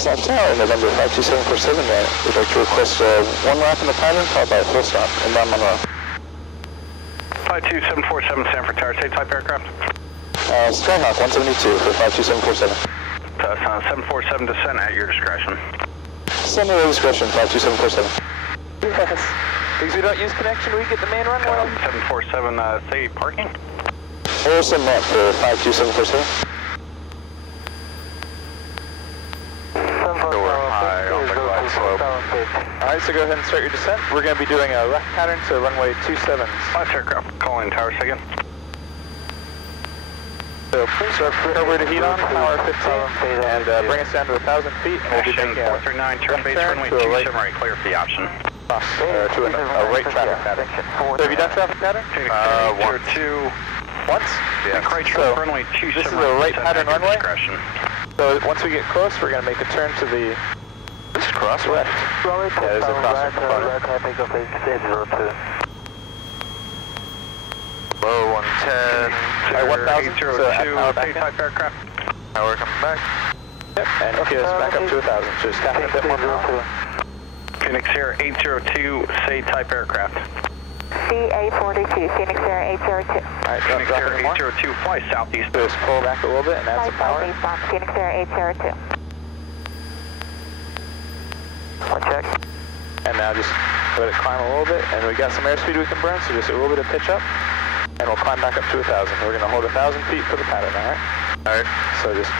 South Tower, November 52747, we'd like to request one lap in the pattern, followed by a full stop, inbound Monroe. 52747 Sanford Tower, state type aircraft. Skyhawk 172 for 52747. 747 descent at your discretion. Send your discretion, 52747. Yes. Because we don't use connection, we get the main runway. 747, say parking. Harrison Map for 52747. So we're high on the glide slope. Alright, so go ahead and start your descent. We're going to be doing a left pattern to runway 27. Last aircraft, calling tower second. So please start over to heat on, power 15, and bring us down to 1,000 feet, and we'll be making a 439, turn base turn runway to a right, 27 right, clear for the option. cross, to a right traffic pattern. So have you done traffic pattern? Once. Once? Yeah. So runway 27 this is a right pattern runway. Discretion. So once we get close, we're going to make a turn to the This is Crosswind. yeah, there's a crosswind component. Low 110. Alright, 1,000, so power back in. type aircraft. Now we're coming back. Yep, and get us back up to 1,000, so just tap in a bit more power. Phoenix Air 802, say type aircraft. CA42, Phoenix Air 802. Alright, Phoenix drop Air in more. 802, fly southeast. So just pull back a little bit and add some power. Southeastbound, Phoenix Air 802. One check. And now just let it climb a little bit, and we got some airspeed we can burn, so just a little bit of pitch up. And we'll climb back up to 1,000. We're going to hold 1,000 feet for the pattern, alright? Alright. So just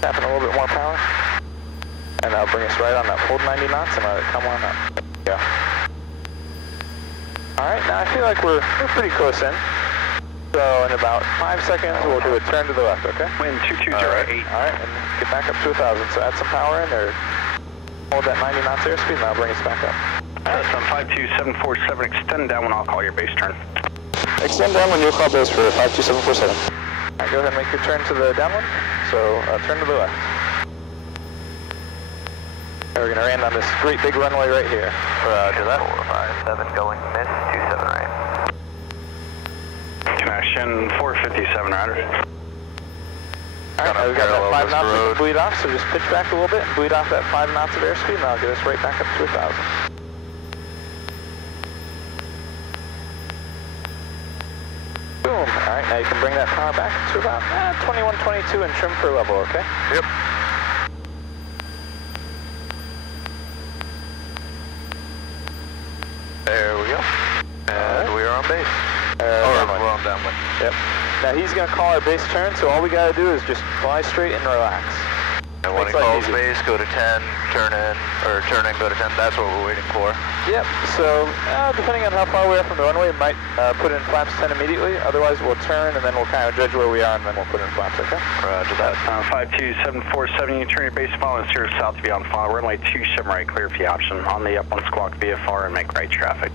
tapping a little bit more power. And that'll bring us right on up. Hold 90 knots and let it come on up. There we go. Alright, now I feel like we're pretty close in. So in about 5 seconds, we'll do a turn to the left, okay? Wind 2208. Alright, and get back up to 1,000. So add some power in there. Hold that 90 knots airspeed and that'll bring us back up. That's on 52747, extend down when I'll call your base turn. Extend down when you call base for 52747. Alright, go ahead and make your turn to the downwind. So turn to the left. And we're going to land on this great big runway right here. Roger that. 457 going miss, 27 right. Connection 457, Ryder. Alright, now we've got that 5 knots we can bleed off, so just pitch back a little bit and bleed off that 5 knots of airspeed, and that'll get us right back up to 1,000. Boom! Alright, now you can bring that power back to about 21, 22 and trim for level, okay? Yep. There we go. And we are on base. We're on downwind. Yep. Now he's going to call our base turn, so all we got to do is just fly straight and relax. And when he calls base, go to 10, turn in, or turn in, go to 10. That's what we're waiting for. Yep, so depending on how far we are from the runway, we might put in flaps 10 immediately. Otherwise, we'll turn and then we'll kind of judge where we are and then we'll put in flaps, okay? Roger that. 52747, you turn your base following 0 south to be on final. Runway 27 right, clear for the option. On the up one squawk VFR and make right traffic.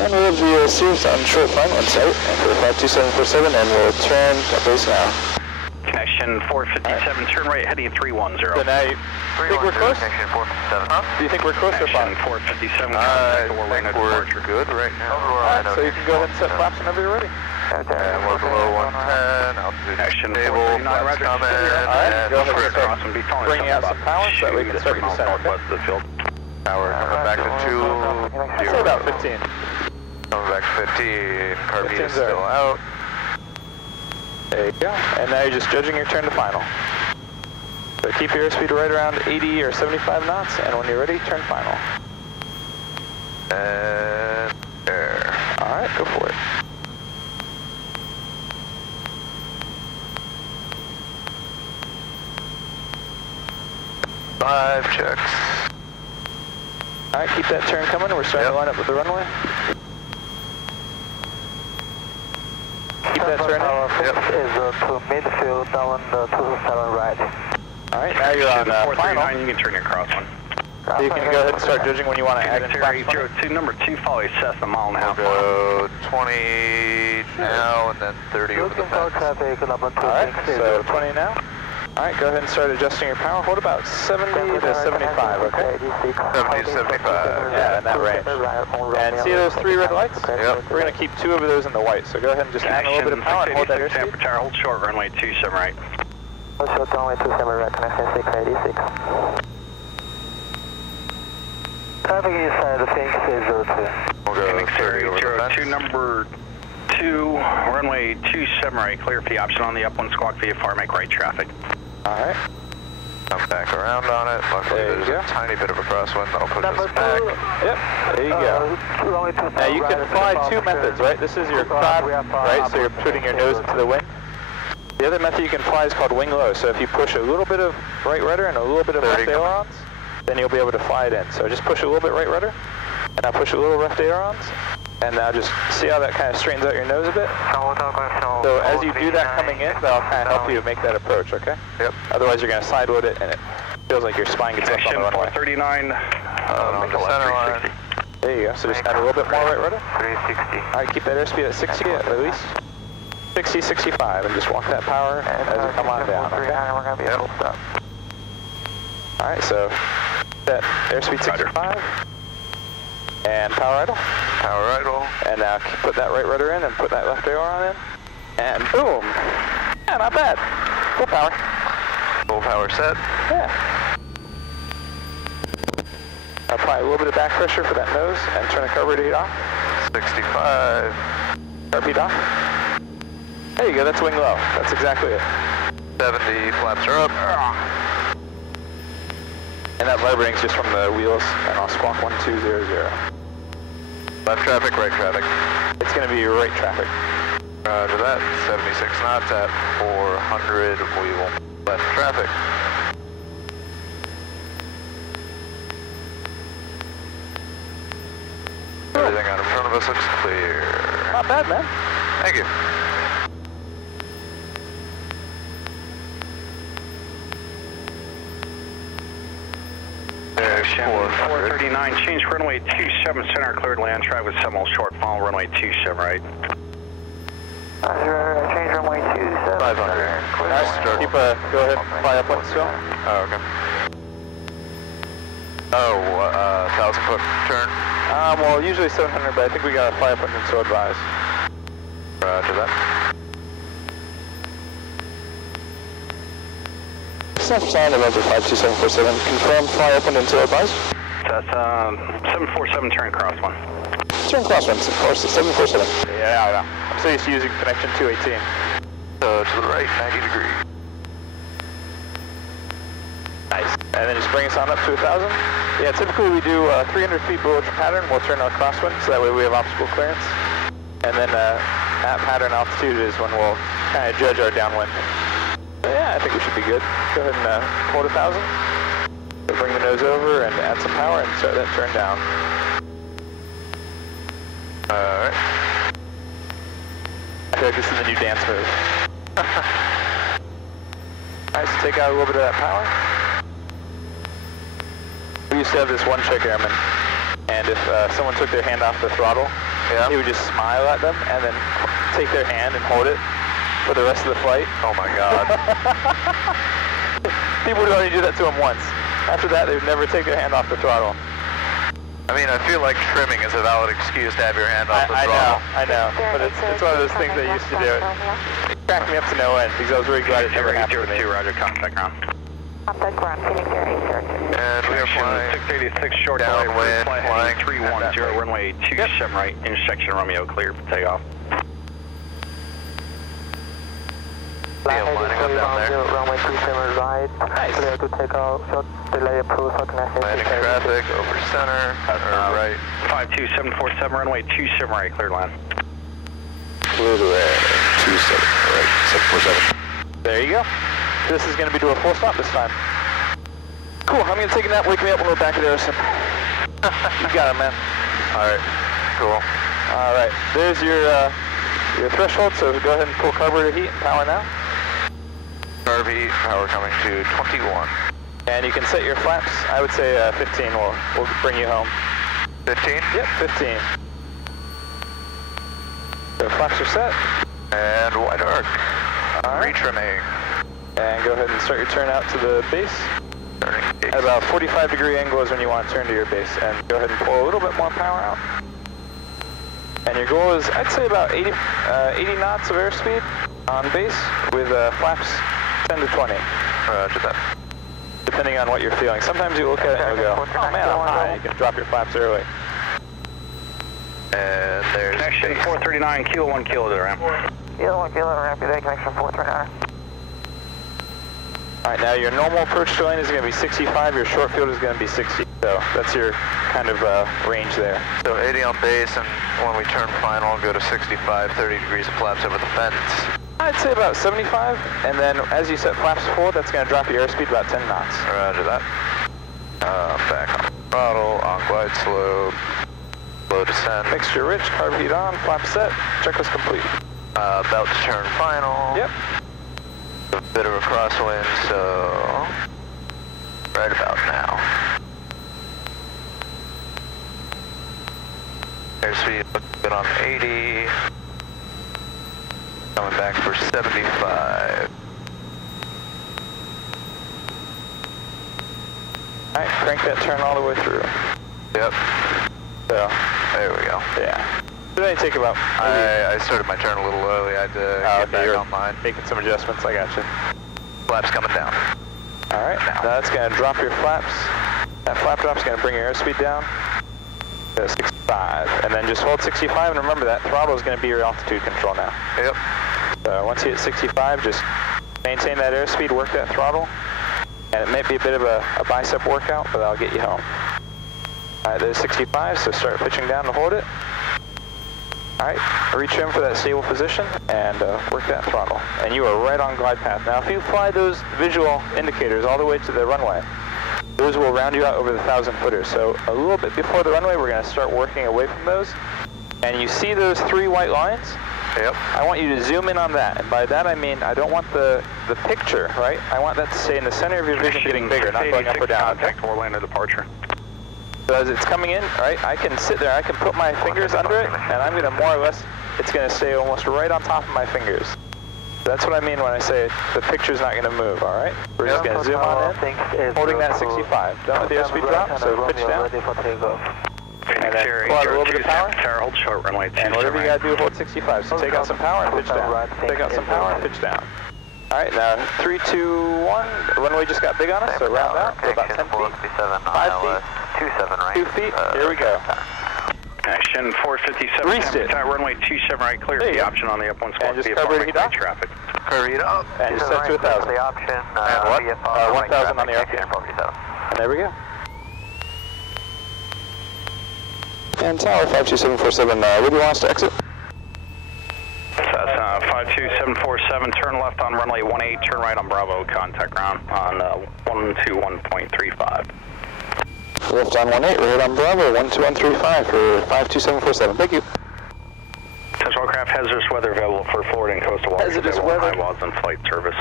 And we'll have the Sears on short final on site for 52747, and we'll turn to base now. Connection 457, turn right heading 310. So now you think we're close? Connection 457. Huh? Do you think we're close or far? Connection 457, I think we're good right now. Alright, so you can go ahead and set flaps whenever you're ready. And we're below 110, altitude Connection stable, flaps coming, Alright, go ahead and start start bringing out some power so that we can start to descend, okay? Power coming back to 2. I'd say about 15. Coming back to 15, carbine is 15's still out. There you go. And now you're just judging your turn to final. So keep your airspeed right around 80 or 75 knots, and when you're ready, turn final. And there. Alright, go for it. Five checks. Alright, keep that turn coming. We're starting to line up with the runway. Keep that turn in. Yep. Is to midfield down the 27 right. Alright, now you're on final. 439, you can turn your cross one. So you can go ahead and start judging when you want to add in flaps. 802, number 2, follow Cessna, mile and a half. We'll go 20 now and then 30 over the fence. Alright, so 20 now. Alright, go ahead and start adjusting your power. Hold about 70 to 75, okay? 70 to 75. Yeah, in that range. And see those 3 red lights? Yep. We're going to keep 2 of those in the white, so go ahead and just add a little bit of power and hold that airspeed. Tower, hold short, runway 27 right. Hold short, runway 27 right, connection 686. Traffic inside the pink is 02. We'll go 30 over the fence. 02, number 2, runway 27 right, clear for the option on the up one squawk VFR, make right traffic. Alright. Come back around on it. Luckily there's a tiny bit of a crosswind that'll push us back. Yep, there you go. Now you can fly 2 methods, right? This is your prod, right? So you're putting your nose into the wind. The other method you can fly is called wing low. So if you push a little bit of right rudder and a little bit of left ailerons, then you'll be able to fly it in. So just push a little bit right rudder, and now push a little left ailerons, and now just see how that kind of straightens out your nose a bit. So as you do that coming in, that'll kind of help you make that approach, okay? Yep. Otherwise you're going to side load it, and it feels like your spine gets left on the runway. 439, on the center line. There you go. So just add a little bit more right rudder. 360. Alright, keep that airspeed at 60 at least. 60, 65, and just walk that power as you come on down, okay? We're going to be able to stop. Alright, so that airspeed 65. And power idle. Power idle. And now put that right rudder in and put that left aileron in. And boom! Yeah, not bad. Full power. Full power set. Yeah. Apply a little bit of back pressure for that nose and turn the carburetor off. 65. Carburetor off. There you go, that's wing low. That's exactly it. 70, flaps are up. And that vibrating's just from the wheels, and I'll squawk 1200. Left traffic, right traffic. It's going to be right traffic. Roger that. 76 knots at 400. We will left traffic. Everything out in front of us looks clear. Not bad, man. Thank you. Action 439, change runway 27 center, cleared land, try with Seminole short, follow runway 27 right. Change runway 27 500. Nice. Keep go ahead and fly up once still. Oh, okay. Oh, 1,000 foot turn. Well, usually 700, but I think we got to fly up 100, so advise. Roger that. Southbound November 52747, confirm fly open until advised. That's 747, turn Crosswind. Turn Crosswind, 747. Yeah, I know. I'm so used to using connection 218. So to the right, 90 degrees. Nice. And then just bring us on up to 1,000. Yeah, typically we do 300 feet below pattern. We'll turn our crosswind, so that way we have obstacle clearance. And then at pattern altitude is when we'll kind of judge our downwind. But yeah, I think we should be good. Go ahead and hold 1,000. So bring the nose over and add some power and start that turn down. Alright. I feel like this is the new dance move. Nice to take out a little bit of that power. We used to have this one check airman, and if someone took their hand off the throttle, he would just smile at them and then take their hand and hold it for the rest of the flight. Oh my god. People would only do that to him once. After that, they would never take their hand off the throttle. I mean, I feel like trimming is a valid excuse to have your hand off the throttle. I know, but it's one of those things they used to do. It cracked me up to no end because I was really glad it never happened to me. Roger, contact ground. Contact ground, Phoenix Air 8. And we are flying 686 short downwind, flying 310, runway 27 right, intersection Romeo, clear for takeoff. Yeah, lining up down there. Runway 27 right. Nice. Clear to take off. Short delay approved for connection. Landing traffic over center, or right. 52747, runway 27 right, cleared line. Clear to air, 27, right, 747. There you go. This is going to be to a full stop this time. Cool, I'm going to take a nap, wake me up when we're back at Harrison. You got it, man. Alright, cool. Alright, there's your threshold, so go ahead and pull carburetor heat and power now. Carb heat, power coming to 21. And you can set your flaps, I would say 15 will bring you home. 15? Yep, 15. So flaps are set. And wide arc. Alright. Retrimming. And go ahead and start your turn out to the base. Turning At about 45-degree angle is when you want to turn to your base. And go ahead and pull a little bit more power out. And your goal is, I'd say about 80 knots of airspeed on base with flaps 10 to 20. Roger that. Depending on what you're feeling. Sometimes you look at it and you'll go, oh man, I'm high. You can drop your flaps early. And there's Connection base. 439, kilo 1 kilo to the ramp. Kilo 1 kilo ramp, you there, connection 439. Alright, now your normal approach to lane is going to be 65, your short field is going to be 60. So that's your kind of range there. So 80 on base, and when we turn final, go to 65, 30 degrees of flaps over the fence. I'd say about 75, and then as you set flaps forward, that's going to drop your airspeed about 10 knots. Roger that. Back on throttle, on glide slope, low descent. Mixture rich, carb heat on, flap set, checklist complete. About to turn final. Yep. A bit of a crosswind, so right about now. Airspeed looks good on 80. Coming back for 75. Alright, crank that turn all the way through. Yep. So, there we go. yeah. It only take about... I started my turn a little early. I had to get back you're online. making some adjustments, I got you. Flaps coming down. Alright, now that's going to drop your flaps. That flap drop's going to bring your airspeed down to 65. And then just hold 65, and remember that throttle is going to be your altitude control now. Yep. So once you hit 65, just maintain that airspeed, work that throttle. And it might be a bit of a bicep workout, but that'll get you home. Alright, there's 65, so start pitching down to hold it. Alright, retrim for that stable position and work that throttle. And you are right on glide path. Now if you fly those visual indicators all the way to the runway, those will round you out over the 1,000 footers. So a little bit before the runway, we're going to start working away from those. And you see those 3 white lines? Yep. I want you to zoom in on that. And by that I mean I don't want the picture, right? I want that to stay in the center of your vision getting bigger, not going up or down. Contact Orlando departure. So as it's coming in, right, I can sit there, I can put my fingers under it, and I'm going to more or less, it's going to stay almost right on top of my fingers. That's what I mean when I say the picture's not going to move, all right? We're just going to zoom on in, holding that 65. Don't let the airspeed drop, so pitch down. And then pull out a little bit of power. Hold short runway 27. And whatever you got to do, hold 65. So take out some power and pitch down. Take out some power and pitch down. All right, now 3, 2, 1. The runway just got big on us, so round out to about 10 feet, 5 feet, 2 feet. Here we go. Action 457. Reached it. Runway 27 right, clear the option on the up 1 squawk. And just carburetor heat off. Traffic. Carburetor up. And just set to 1,000. The option. And what? 1,000 on the RPM. And there we go. And tower 52747, where do you want us to exit? That's 52747, turn left on runway 18, turn right on Bravo, contact ground on 121.35. Left on 18, right on Bravo, 12135 for 52747. Thank you. Central aircraft hazardous weather available for Florida and coastal waters. Hazardous weather. Highways and flight service.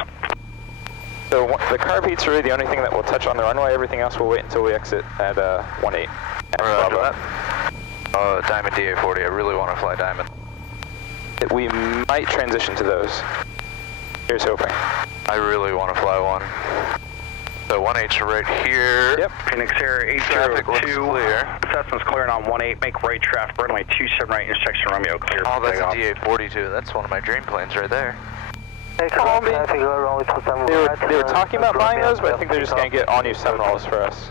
So the carb heat's really the only thing that will touch on the runway. Everything else will wait until we exit at 18. Roger that. Diamond DA40, I really want to fly Diamond. We might transition to those. Here's hoping. I really want to fly one. So 1H right here. Yep. Phoenix Air 802. Clear. Cessna's clearing on 18, make right traffic, runway 27 right, intersection Romeo, clear. Oh, that's a DA42. That's one of my dream planes right there. Call me. They were talking about buying those, but I think they're just going to get all new Seminoles for us.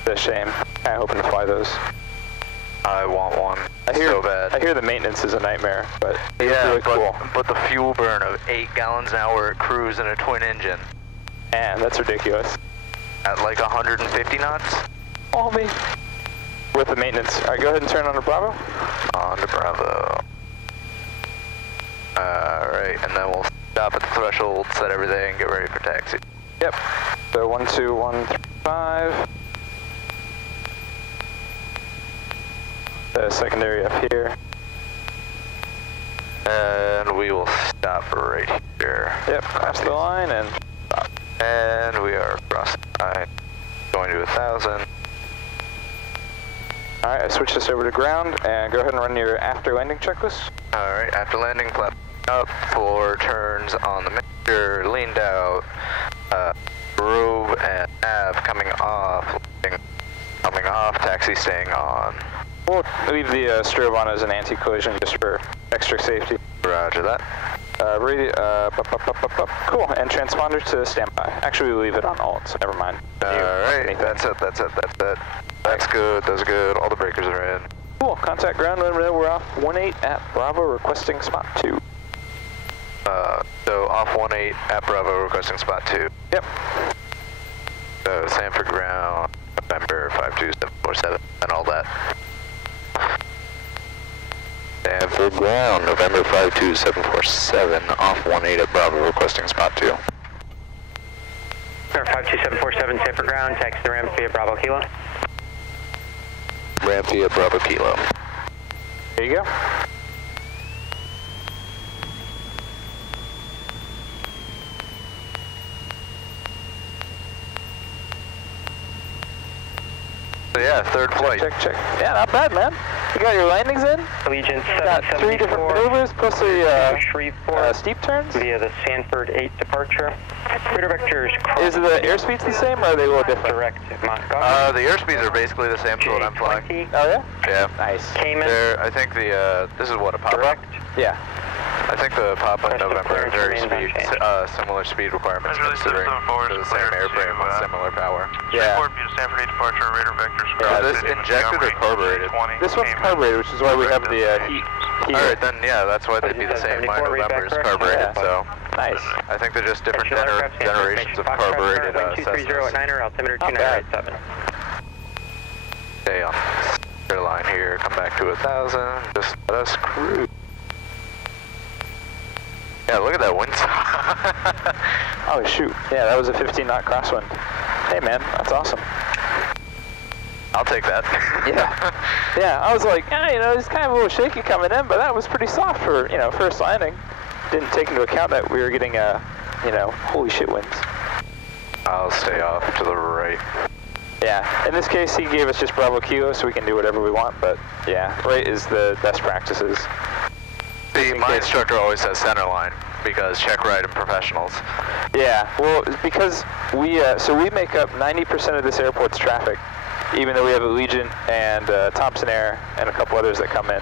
It's a shame. I'm hoping to fly those. I want one so bad. I hear the maintenance is a nightmare, but yeah, really cool. But the fuel burn of 8 gallons an hour at cruise in a twin engine. Man, that's ridiculous. At like 150 knots? Oh, me. With the maintenance. All right, go ahead and turn on to Bravo. On to Bravo. Alright, and then we'll stop at the threshold, set everything, get ready for taxi. Yep. So 12135. The secondary up here. And we will stop right here. Yep, cross the line and stop. And we are crossing the line. Going to 1,000. Alright, I switch this over to ground and go ahead and run your after landing checklist. Alright, after landing, flap up, 4 turns on the mixture, leaned out, probe and nav coming off, taxi staying on. We'll leave the strobe on as an anti-collision just for extra safety. Roger that. Cool, and transponder to standby. Actually, we leave it on alt, so never mind. Alright, that's it. That's good, that's good. All the breakers are in. Cool, contact ground, we're off 18 at Bravo, requesting spot 2. So off 18 at Bravo, requesting spot 2. Yep. So Sanford ground, November 52747, and all that. Sanford ground, November 52747, off 18 at Bravo, requesting spot 2. 52747, Sanford ground, taxi the ramp via Bravo Kilo. Ramp via Bravo Kilo. There you go. So yeah, third flight. Check. Yeah, not bad, man. You got your landings in. Allegiance got 3 different maneuvers, plus a Shreveport steep turns. via the Sanford 8 departure. Cruiser vectors. Is the airspeeds the same, or are they a little different? Direct Montgomery. The airspeeds are basically the same to what I'm flying. Oh yeah? Yeah. Nice. Cayman. I think this is what, a pop-up? Direct. Yeah. I think the pop-up Rest of November are very clearance remains similar speed requirements considering the same airframe with similar power. Yeah. Sanford 8 departure, radar vectors. Is this injected or carbureted? This one's carbureted, which is why we have the heat. Alright, then yeah, that's why they'd be the same. My November is carbureted, so Nice. I think they're just different generations of carbureted Cessnas. 230 at 9er, altimeter 2987. Stay on Airline here, come back to 1,000, just let us cruise. Yeah, look at that wind. Oh shoot, yeah, that was a 15-knot crosswind. Hey man, that's awesome. I'll take that. Yeah, yeah, I was like, you know, it's kind of a little shaky coming in, but that was pretty soft for, you know, first landing. Didn't take into account that we were getting, you know, holy shit winds. I'll stay off to the right. Yeah, in this case, he gave us just Bravo Kilo, so we can do whatever we want, but yeah, right is the best practices. See, my instructor always says center line, because check right and professionals. Yeah, well, because we, so we make up 90% of this airport's traffic, even though we have Allegiant and Thompson Air and a couple others that come in.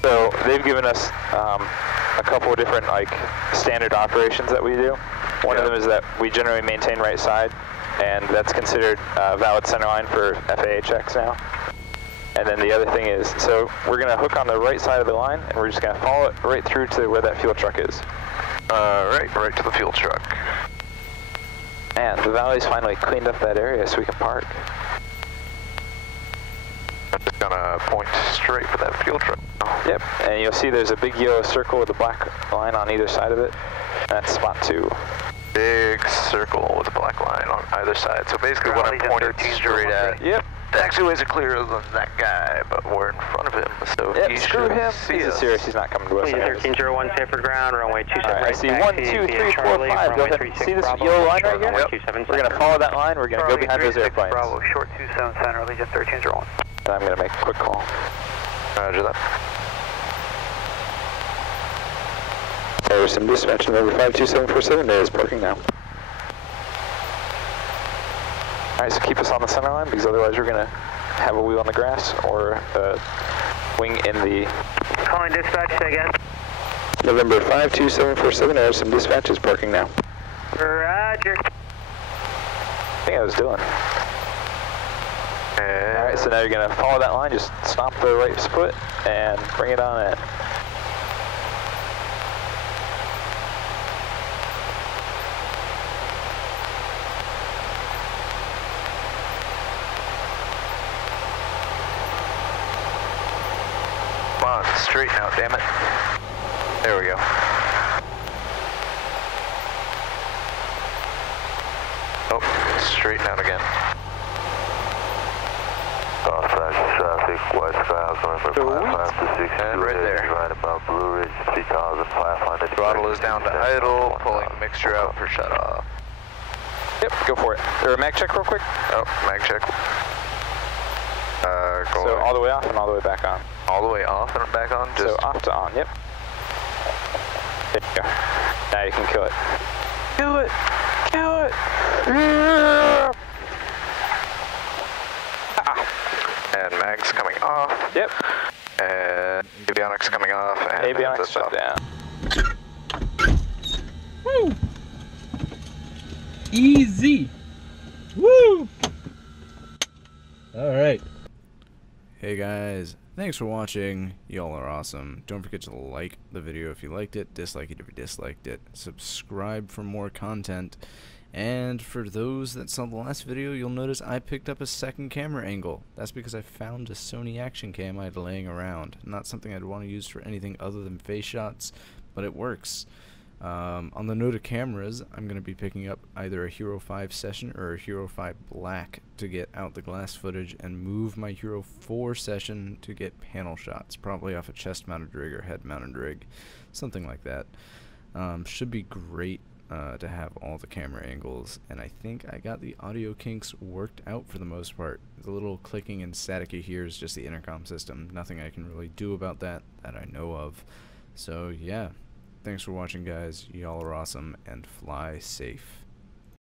So they've given us a couple of different like standard operations that we do. One of them is that we generally maintain right side, and that's considered valid center line for FAA checks now. And then the other thing is, so we're going to hook on the right side of the line, and we're just going to follow it right through to where that fuel truck is. Right to the fuel truck. And the valley's finally cleaned up that area so we can park. I'm just going to point straight for that fuel truck. Yep, and you'll see there's a big yellow circle with a black line on either side of it. That's spot 2. Big circle with a black line on either side. So basically what I'm pointed straight at. Yep. The taxiways are clearer than that guy, but we're in front of him, so yep, he screw should him. see He's us. serious, he's not coming to us. 1301 Sanford ground, runway 27 right, right. I see 1, 2, 3, 4, 5. Go ahead. See this yellow line right here? Yep. We're going to follow that line. We're going to go behind those airplanes. Bravo, short 27 center, Allegiant 1301. And I'm going to make a quick call. Roger that. Some dispatch number 52747 is parking now. Alright, so keep us on the center line, because otherwise we're going to have a wheel on the grass or a wing in the... Calling dispatch, say again. November 52747, some dispatches parking now. Roger. I think I was doing. Alright, so now you're going to follow that line, just stomp the right split and bring it on in. Come on, straighten out, damn it. There we go. Oh, straighten out again. Traffic, westbound, November 5526. And right there. Right about Blue Ridge, 3,500. Throttle is down to idle, pulling mixture out for shut off. Yep, go for it. Or a mag check real quick. Oh, mag check. So all the way off and all the way back on. All the way off and back on? So off to on, yep. There you go. Now you can kill it. Kill it! Kill it! Yeah! And mag's coming off. Yep. And avionics coming off. And avionics shut down. Woo! Easy! Woo! Alright. Hey guys, thanks for watching. Y'all are awesome. Don't forget to like the video if you liked it, dislike it if you disliked it, subscribe for more content, and for those that saw the last video, you'll notice I picked up a second camera angle. That's because I found a Sony action cam I had laying around. Not something I'd want to use for anything other than face shots, but it works. On the note of cameras, I'm going to be picking up either a Hero 5 Session or a Hero 5 Black to get out the glass footage and move my Hero 4 Session to get panel shots, probably off a chest-mounted rig or head-mounted rig, something like that. Should be great to have all the camera angles, and I think I got the audio kinks worked out for the most part. The little clicking and static you hear is just the intercom system. Nothing I can really do about that I know of. So yeah. Thanks for watching, guys. Y'all are awesome, and fly safe.